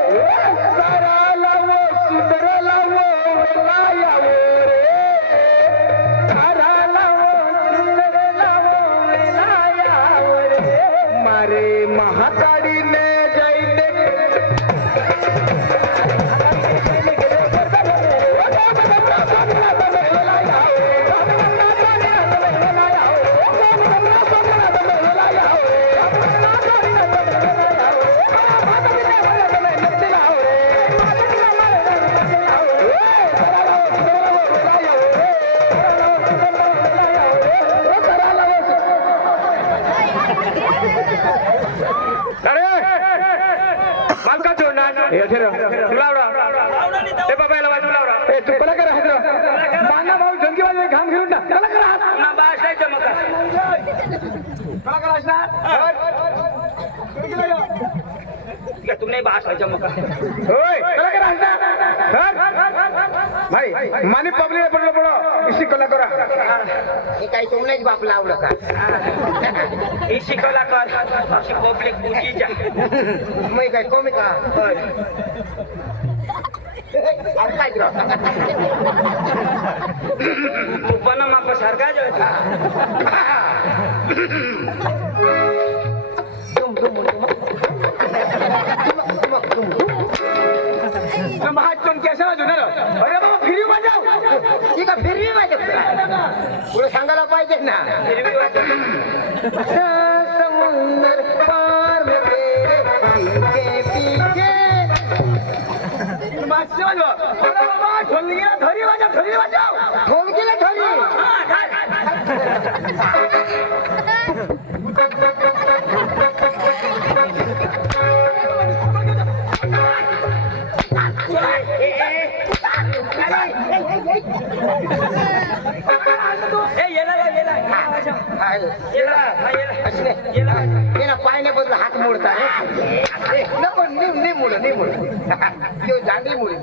रे सारा लावो सुंदर लावो लाया रे सारा लावो सुंदर लावो लाया रे मारे महाकाली ने जैने मालका जोडणार हे लावरा ए बाबा याला वाजू लावरा ए तू कोला करा हजर माना भाऊ जंगी वाजवे घाम घेऊन ना कोला करा ना बास आहे चमका कोला करा असणार क्या तुमने बास आहे चमका ओए कोला करा असणार भाई माने पब्लिक पडलो पडो इसी कोला करा हे काही तुमनेच बाप लावलं का ही शिकवला कर अशी पब्लिक बुजीच्या मी काय कोमी का अरे काय करा तू पण माप सारखा जो तुम हात तुम कैसे वाजू ना अरे बाबा फिरी वाजाव ठीक आहे फिरवी माझ्या पुढे सांगायला पाहिजे ना हिरवी वाटत समुंदर पार में तेरे पीछे मासे वाजव अरे बाबा ढोलकीला धरी वाजाव ढोलकीला धरी पायने बदल हात मोडता नको नाही मोड दांडी मोडी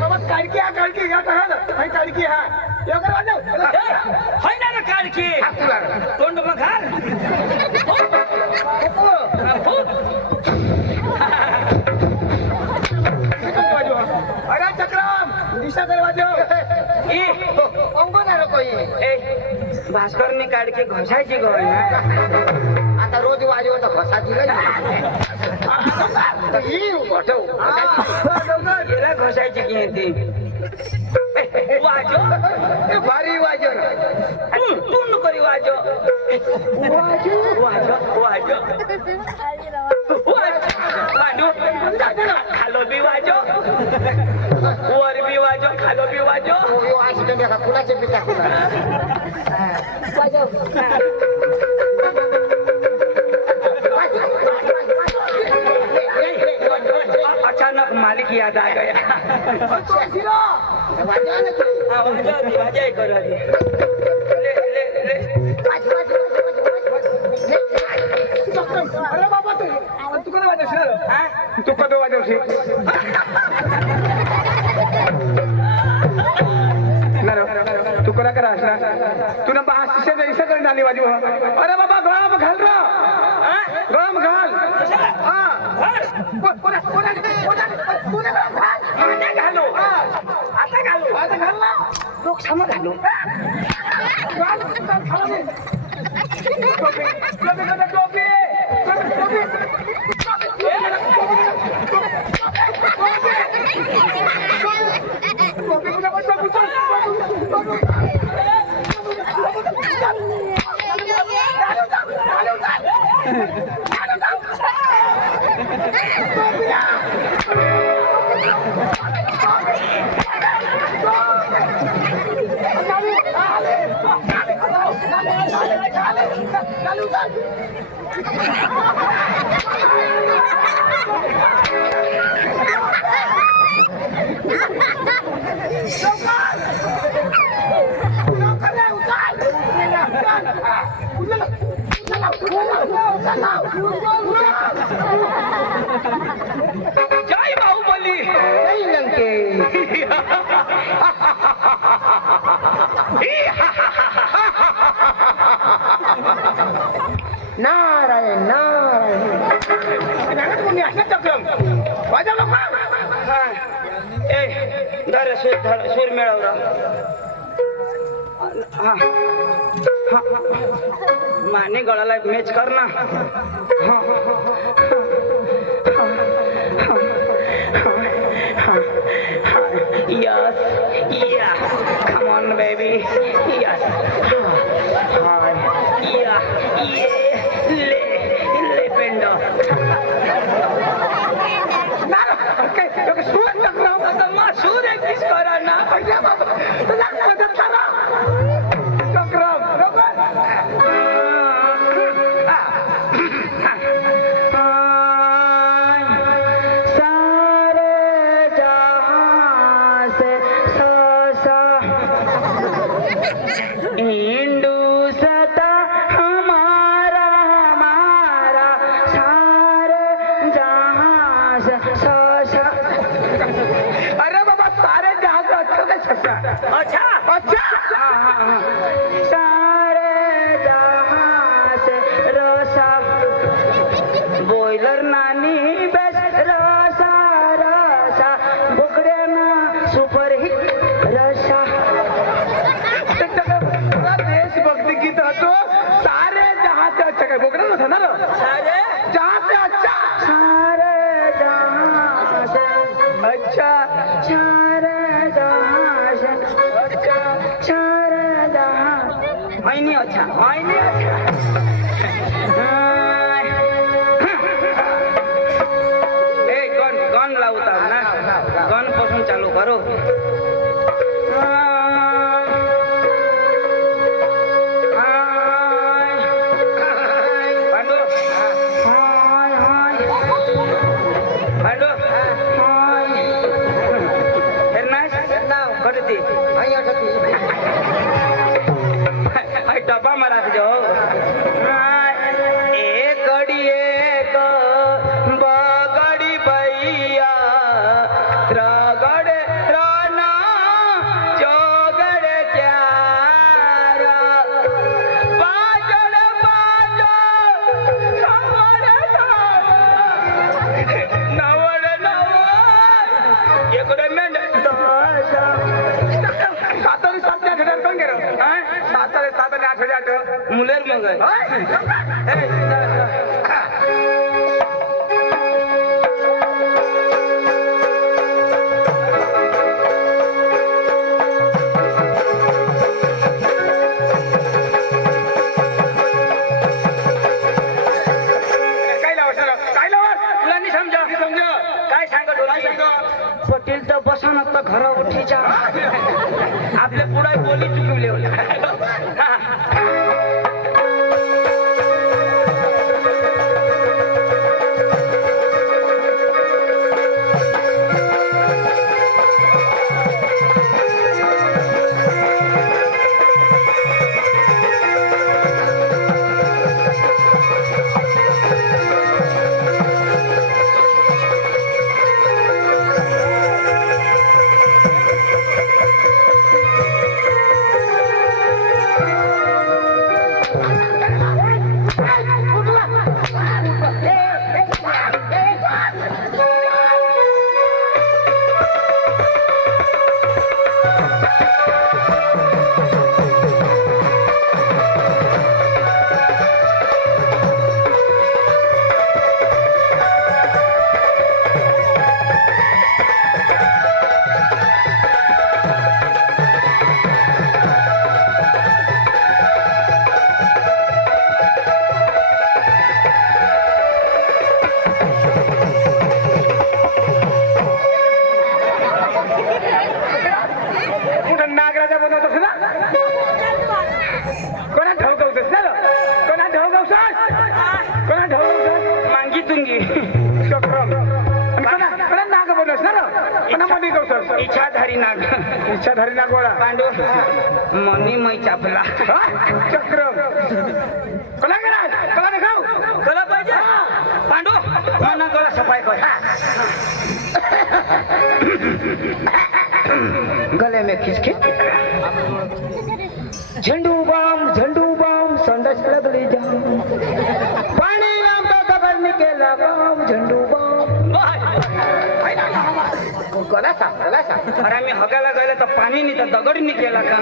बाबा काडकी हा काडकी हा एवढं वाजव होय ना रे काढकी तोंड मग घाल अरे चक्रम दिशा कर वाजव अंगोना कोई भास्करने काढकी घोसायची गोय आता रोज वाजवत घसा दिलं गेला घोसायची की ती वाजो भारी वाजव तू नको रे वाजो वाजो खालो बी वाजो वर बी वाजो खालो बी वाजो कुणाचे पिता अचानक मालिक याद आ गया वाजा करो ले ले ले अरे बाबा तू कधी वाजवशील तू कधी वाजवशील तू कोणा करा असणार तू ना बाहा इसा करून आली वाजू अरे बाबा गळाम घाल रा गळाम घाल घालो आता घाल ना लोक सामा घालो टोपी जय बाहुबली. जय लंकेश. नारायण नारायण. सूर मिळवला. माने गळाला मॅच कर ना. Yes, yeah, come on, baby. Yes, hi, yeah, le pendo. सूर आहे किस करा ना. अरे बाबा सारे जहाज अच्छा का अच्छा अच्छा सारे जहां से रसा बॉयलर नानी बेस रसा रसा बुकड्याना सुपर हिट रसा. देशभक्ती गीत होतो सारे जहाज से अच्छा काय बोकडा नव्हता ना रे? सारे जहाज से अच्छा सारे जहां से अच्छा सारे जहां से अच्छा सारे जहां आईनी अच्छा आईनी अच्छा. ए गन गन लावता ना गन पासून चालू करो. पांडू हाय हाय पांडू हाय हेरनास करती हाय डब्बा मारा जो. एक गड़ी एक बगड़ी भैया रगड़ राना चौगड़ चार बाजड़ बाजड़ समड़ नवड़ नवड़ एकडे मेंढ सातारी सातच्या आठवड्यात पण गेलो सातारी सातारी आठवड्यात मुलेर मग काय लावा काय लावा तुला नाही समजा समजा काय सांगत काय सांगा पटेल तर बसा ना घर उठीच्या आपल्या पुढे बोली चुकवली इच्छाधारी नाग इच्छाधारी नागवाडा पांडू मनी मै चापला चक्र कला करा कला देखाव कला पाहिजे पांडू मना गळा सफाई कर गले में खिचखिच झंडू बाम संडस लगली जाम पाणी लांबा गगन केला काम झंडू बाम गला सांग अरे मी हगायला गेलं तर पाणी नाही तर दगड नाही केला का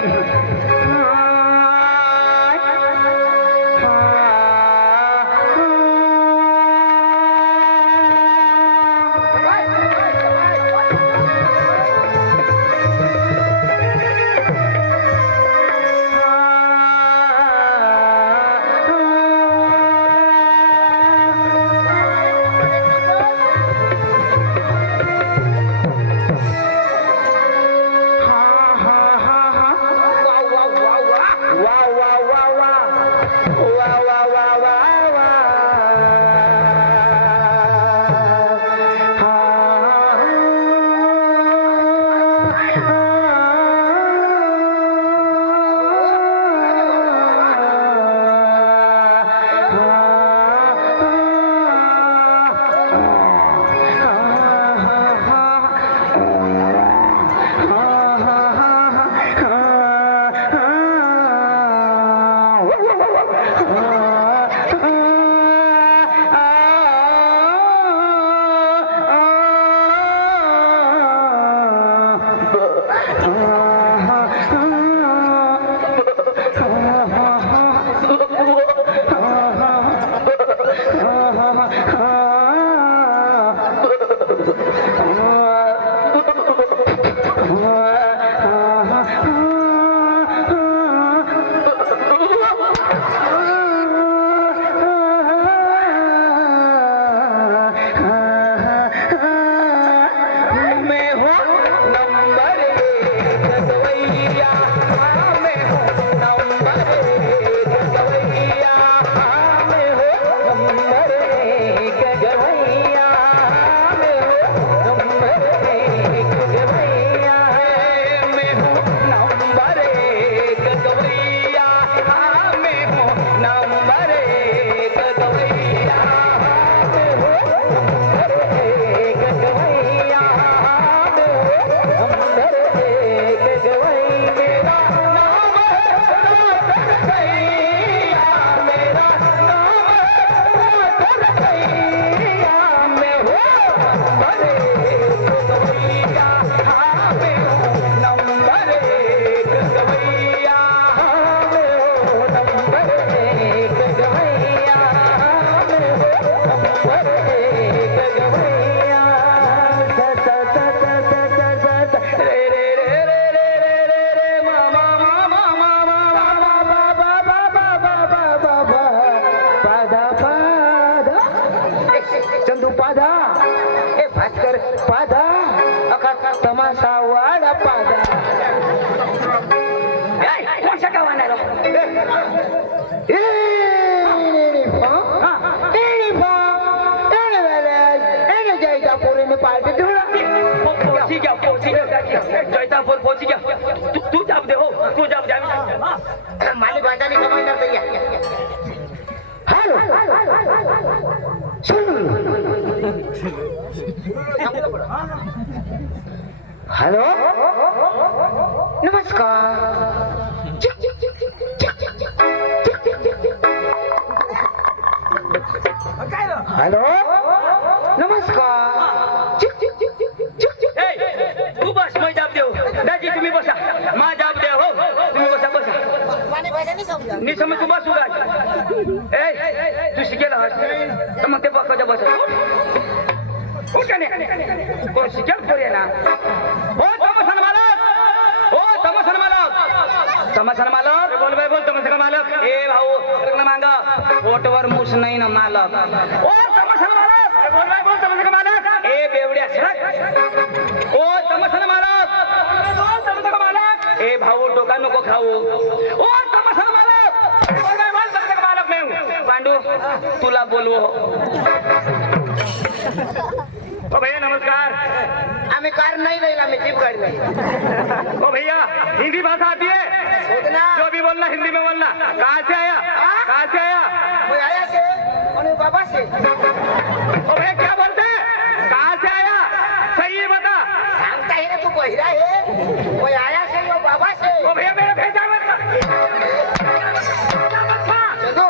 चंदू पादा ए भास्कर पादा अका तमाशा वाडा पादा कोणच्या गावाला जैतापूर पोहोची घ्या तू जाब दे हो तू जाब दे मालिक वाटाने कमाई करता हेलो नमस्कार हेलो नमस्कार तू बस मैं जाब देऊ दाजी तुम्ही बसा मा जाब दे हो तुम्ही बसा बसा नि समज तू बसू का ए तू शिकेला तर मग ते बसा बस कोण शिकेल पोरे ना हो तमसन मालक बोल तमसन मालक ए भाऊ लग्न मांगा पोटवर मुस नाही ना मालक ओ तमसन मालक बोल तमसन मालक ए बेवड्या सर ओ तमसन मालक बोल तमसन मालक ए भाऊ डोका नको खाऊ ओ तमसन मालक बोल तमसन मालक मैं पांडू तुला बोलवो ओ भैया नमस्कार हमें कार नहीं लेला, मैं जीप गाड़ी में। ओ भैया हिंदी भाषा आती है? सोचना जो भी बोलना हिंदी में बोलना। कहाँ से आया? कहाँ से आया? मैं आया से और बाबा से। ओ भैया क्या बोलते हैं? कहाँ से आया? सही है बता। सांगता है ना तू बहिरा है, मैं आया से और बाबा से। ओ भैया मेरा भेजा मत। चलो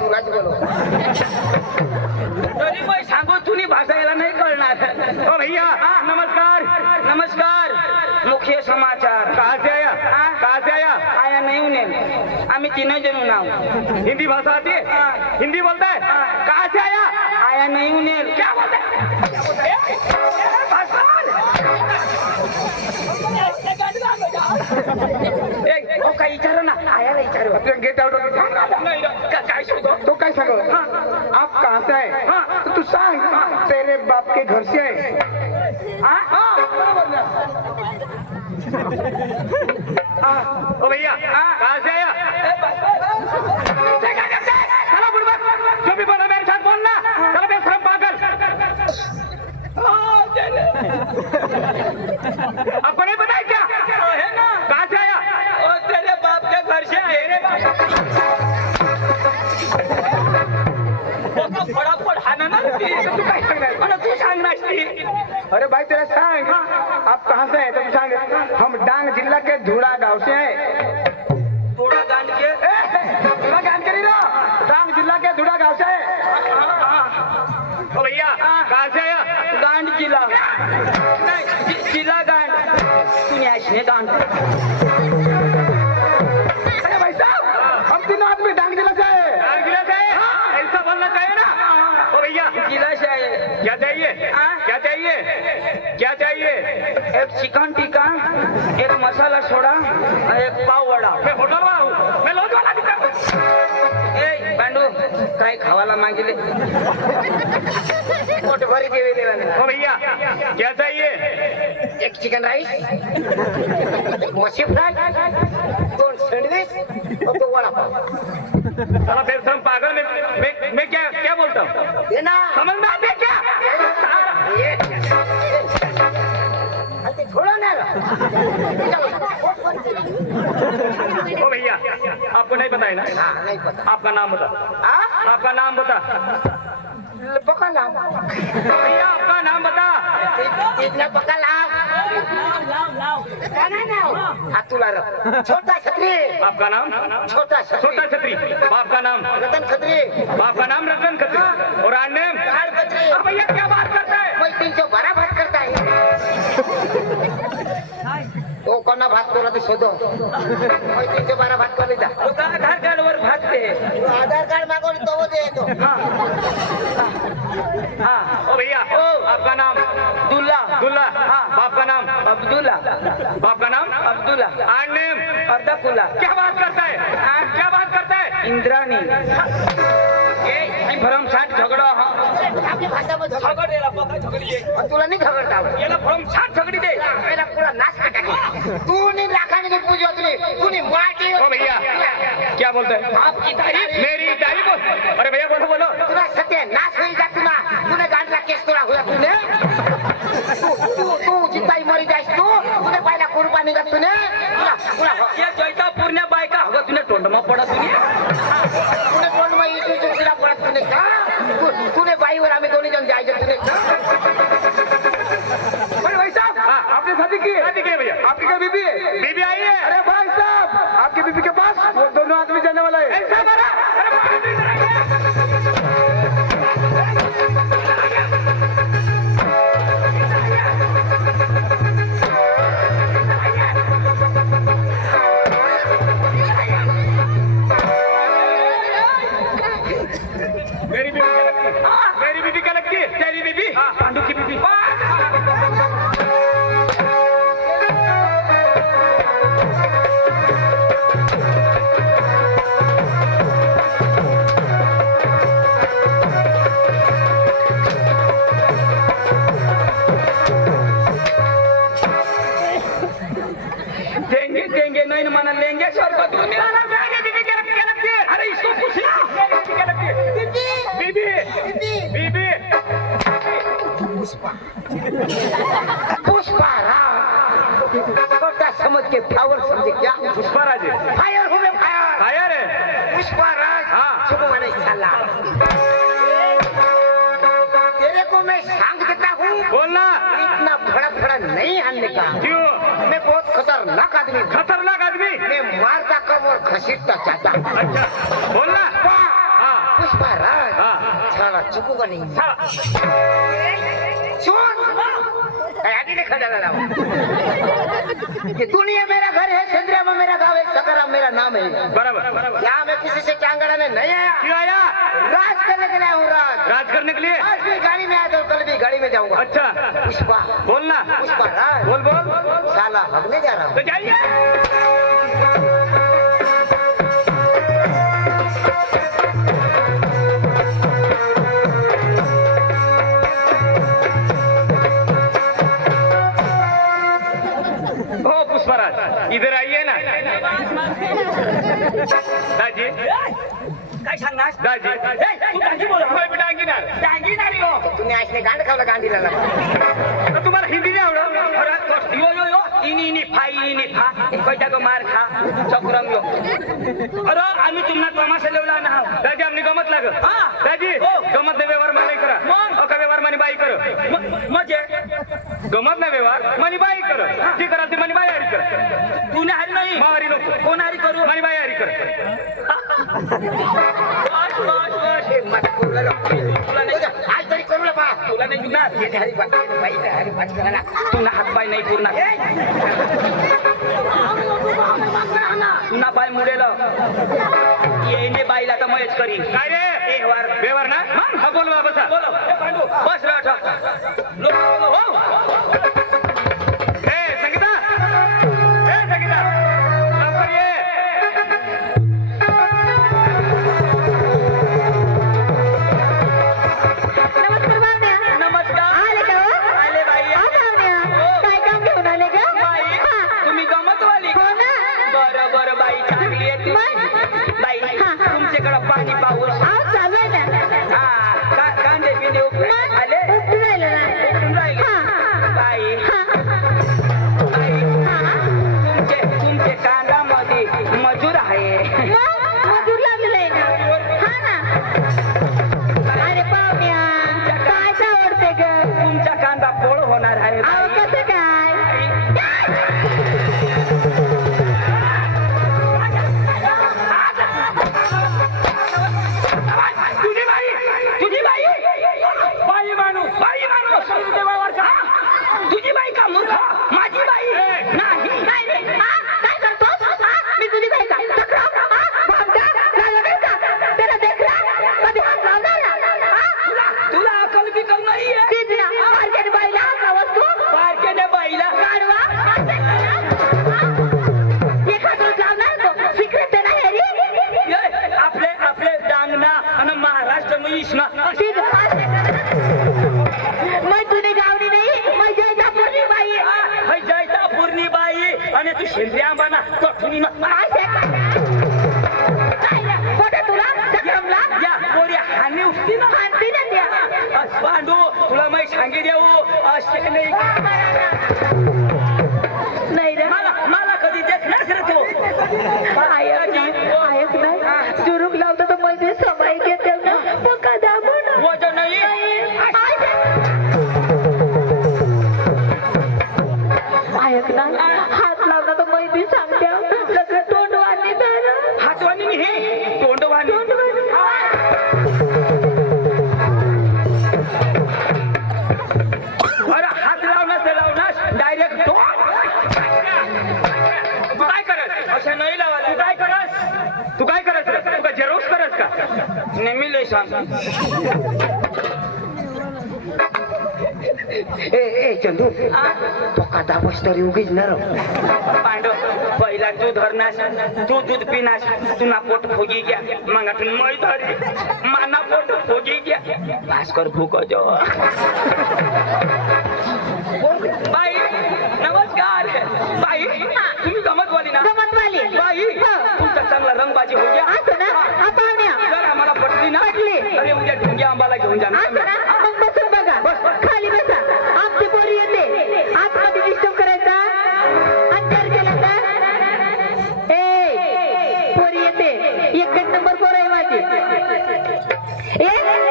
तू राज बोलो। तरी मग सांगू तुनी भाषा याला नाही कळणार. ओ भैया नमस्कार। नमस्कार. मुख्य समाचार. कहाँ से आया? कहाँ से आया? आया नाही उन्हें आम्ही तीन जण नाव. हिंदी भाषा आती है? हिंदी बोलता है? कहाँ से आया? आया नाही उन्हें क्या बोलता है? काय विचार ना आयाला विचारू. गेट आउट काय शोधो. तो काय सांगो आप कहाँ से आए तो तू सांग तेरे बाप के घर से आए. ओ भैया कहाँ से आया? चलो बुढ़बक, जो भी बोला मेरे साथ बोलना। चलो बेशरम पागल। आपको नहीं पता है क्या? है ना. कहाँ से आया? ओ तेरे बाप के घर से आए. फटाफट हाना ना. तू काय सांगणार? मला तू सांगणार ती. अरे भाई तेरा सांग आप कहाँ से आए तो तू सांग. हम डांग जिला के धुड़ा गांव से आए. थोडा गांड के. धुड़ा गांव के नहीं ना, डांग जिला के धुड़ा गांव से आए. ओ भैया कहाँ से आया? गांड जिला नाही जिला गांड. तुम्ही ऐसने गांड. अरे भाई साहब हम तीनों आदमी डांग जिला से आए. डांग जिले से? ऐसा बोलना चाहिए ना। ओ भैया जिला से आए. क्या चाहिए? क्या चाहिए? क्या चाहिए? एक चिकन टिक्का, एक मसाला सोडा, एक पाव वडा. मैं होटल वाला हूँ, मैं लॉज वाला नहीं। ए पांडू काय खावाला मागिले. पोट भरी देवे देवाने. ओ भैया क्या चाहिए? एक चिकन राइस, एक मच्छी फ्राय, 2 सैंडविच और 2 वड़ा पाव. साला बेशरम पागल. मैं क्या बोलता हूँ? ये ना समझ में आते क्या? ये अरे छोड़ो ना. ओ भैया आपको नहीं पता है ना? हाँ नहीं पता. आपका नाम बता. आपका नाम बता. पका लाओ. भैया आपका नाम बता. इतना पका लाओ. खाना ना हो. हाथ तुला रख. छोटा छतरी. आपका नाम? छोटा छोटा छतरी. छतरी. बाप का नाम? रतन खत्री. बाप का नाम रतन खत्री. और आने लाल खत्री. अब भैया क्या बात करता है? कोई 312 भात करता है. तो कोणा भात बोला ते शोधो. कोई 312 भात कर लेता. होता आधार कार्ड वर भागते. आधार कार्ड मागो तो वो दे दो. हाँ ओ भैया आपका नाम? दुल्ला. दुल्ला. बाप का नाम? अब्दुल्ला. बाप का नाम? अब्दुल्ला. आन नेम? अर्धाकुला. क्या बात करता है? क्या बात करता है? इंद्राणी. ए भरमसाठ झगडा. हा आपली भाषा मध्ये झगड याला बघा झगडी. तुला नाही खबर टाव. याला भरमसाठ झगडी दे. पहिला पुरा नाश का टाकी. तू नी लाखाने नी पूजो तूने माटी. ओ भैया क्या बोलते हैं? आपकी तारीफ. मेरी तारीफ बोल. अरे भैया बोलो बोलो. तुला सत्य नाश होई जा. तूने गांडला केस तुला हुआ. तू जिताई मरी जायस. तूने पहिला कुर्बानी का तूने. तुला या जयता पूर्ण बायका हवं तुला तोंडमा पडा तुम्ही. तूने कोण मग इथे तुला पडत तूने का. तूने बाईवर आम्ही दोन्ही जण जायचे तूने का. अरे भाई साहब आपने शादी की है? शादी की है भैया. आपकी क्या बीबी है? बीबी आई है? अरे भाई साहब आपकी बीबी के पास वो दोनों आदमी जाने वाला है. ऐसा मारा. अरे मेरी बीबी क्या लगती है? तेरी बीबी? पांडू की बीबी. देंगे नहीं ना माना लेंगे सर को दूंगे. बीबी क्या लगती है? अरे इसको पूछना. मेरी बीबी क्या लगती है? बीबी. बीबी. पुष्पा. पुष्पाराज छोटा समझ के फ्लावर समझे क्या पुष्पराज है फायर हूँ मैं फायर फायर है पुष्पाराज हाँ। सुबह मैंने साला तेरे को मैं सांग देता हूँ बोलना इतना बड़ा बड़ा नहीं हारने का क्यों मैं बहुत खतरनाक आदमी हूँ खतरनाक आदमी मैं मारता कब और घसीटता चाहता हूँ अच्छा बोलना हाँ पुष्पाराज हाँ साला चुकूगा नहीं हाँ। सुन आगे देखा जा रहा हूँ ये दुनिया मेरा घर है चंद्रिया में मेरा गाँव है सकरा मेरा नाम है बराबर यहाँ मैं किसी से टांगड़ाने नहीं आया क्यों आया राज करने के लिए आया हूँ राज राज करने के लिए आज भी गाड़ी में आया था कल भी गाड़ी में जाऊंगा अच्छा पुष्पा बोलना पुष्पा राज बोल बोल साला भगने जा रहा हूँ तो जाइए ओ पुष्पराज इधर आइए ना दाजी काय सांगणार दाजी तू डांगी बोल डांगी ना डांगी नाही हो तुम्ही आजने गांड खावला गांडीला तो तुम्हाला हिंदी नाही आवडत यो यो यो इनी इनी फा कोयता को मार खा चक्रम यो अरे आम्ही तुम्हाला तमाशा लेवला ना दाजी आमनी गमत लाग हा. दाजी हो. गमत नाही व्यवहार माने करा मग? अका व्यवहार मानी बाई कर मजे गमत नाही व्यवहार मानी बाई कर जी करा ती मानी बाई हरी कर तूने हरी नाही मारी नको कोण हरी करू मानी बाई हरी कर बस बस बस आज तरी करू बा तुला नाही जुणार ये हरी पाट हरी पाट करायला तुला हात पाय नाही पूर्ण तुला पाय मुडेल येणे बाईला तर मयच करी काय रे व्यवहार ना हा बोल बाबा बसा बोलो पांडू बस रे हो ए संगीता लवकर ये नमस्कार बावड्या. नमस्कार आले का हो? आले बाई हा बावड्या. काय काम घेऊन आले का? बाई हा. तुम्ही गमत वाली हो ना. बरं बरं बाई चांगली आहे तुम्ही बाई हा. तुमच्याकडं पाणी पाऊस आहो, चालू आहे ना. हा कांदे पिंदे मग? आले उपटून राहिलं ना. कुठून राहिले हा. बाई हा. बाई हा. तुमचे कांदामध्ये मजूर आहे मग? मजूर लागलेलं आहे ना. हा ना. अरे बावड्या, काय आवडते ग? तुमचा कांदा पोळ होणार आहे अहो, बाई. कसं काय? तुझी बाई बाई माणूस तुझी बाई का मूर्ख माझी बाई नाही काय रे? हा? काय करतोस? हा? मी तुझी बाई का? चक्रम? हा? भामटा? लागलं का? त्याला देखला? कधी हात लावणार ना? हा? तुला अकल बिकल नाहीये तीच ना, मार्केट बाईला का वस्तू? बारकेने बाईला गाढवा? असं करा? हा? एखादं लावणार तो? सिक्रेट तर नाही रे? ये, आपले डांगना आणि महाराष्ट्र महिष्णा तीच असं करा. मैं तुझी गावडी नाही, मैं जयजापूरची बाई आहे. जैतापूरनी बाई आणि तू शेंद्री आंबाना कठुनी असं करा. काय रे? खोटं तुला? चक्रमला? या पोरी हानी उठती ना आणती ना त्या. पांडू तुला मी सांगी देऊ असे नाही नाही रे. मला कधी देखणार रे तू ऐक ना, जुरूक लावतो तर मध्ये समाई घेते ना, मग का दाबू ना. वजन नाही ऐक ना, हात लावला तर मै सांगते लग्न तोंड वाढली तर हातवानी हे तोंडवानी अरे हात लावणार डायरेक्ट तू काय करत अशा नाही लावायला तू काय करत रे? तू काय झेरॉक्स करत का नेहमी लय सांग ए चंदू तो का दाबस तरी उगीच नरम पांडव पहिला तू धरनास तू दूध पिनास तुना पोट फुगी गया मागातून मै धरी माना पोट फुगी गया भास्कर भूक जो बाई नमस्कार बाई तुम्ही गमतवाली ना गमतवाली. बाई तुमचा चांगला रंगबाजी हो गया असं ना, हा पाहुण्या. जर आम्हाला पटली ना पटली. अरे उद्या ढुंग्या आंबाला घेऊन जा असं ना, मग बसून बघा. खाली बसा. आमची नंबर पोर आहे माझी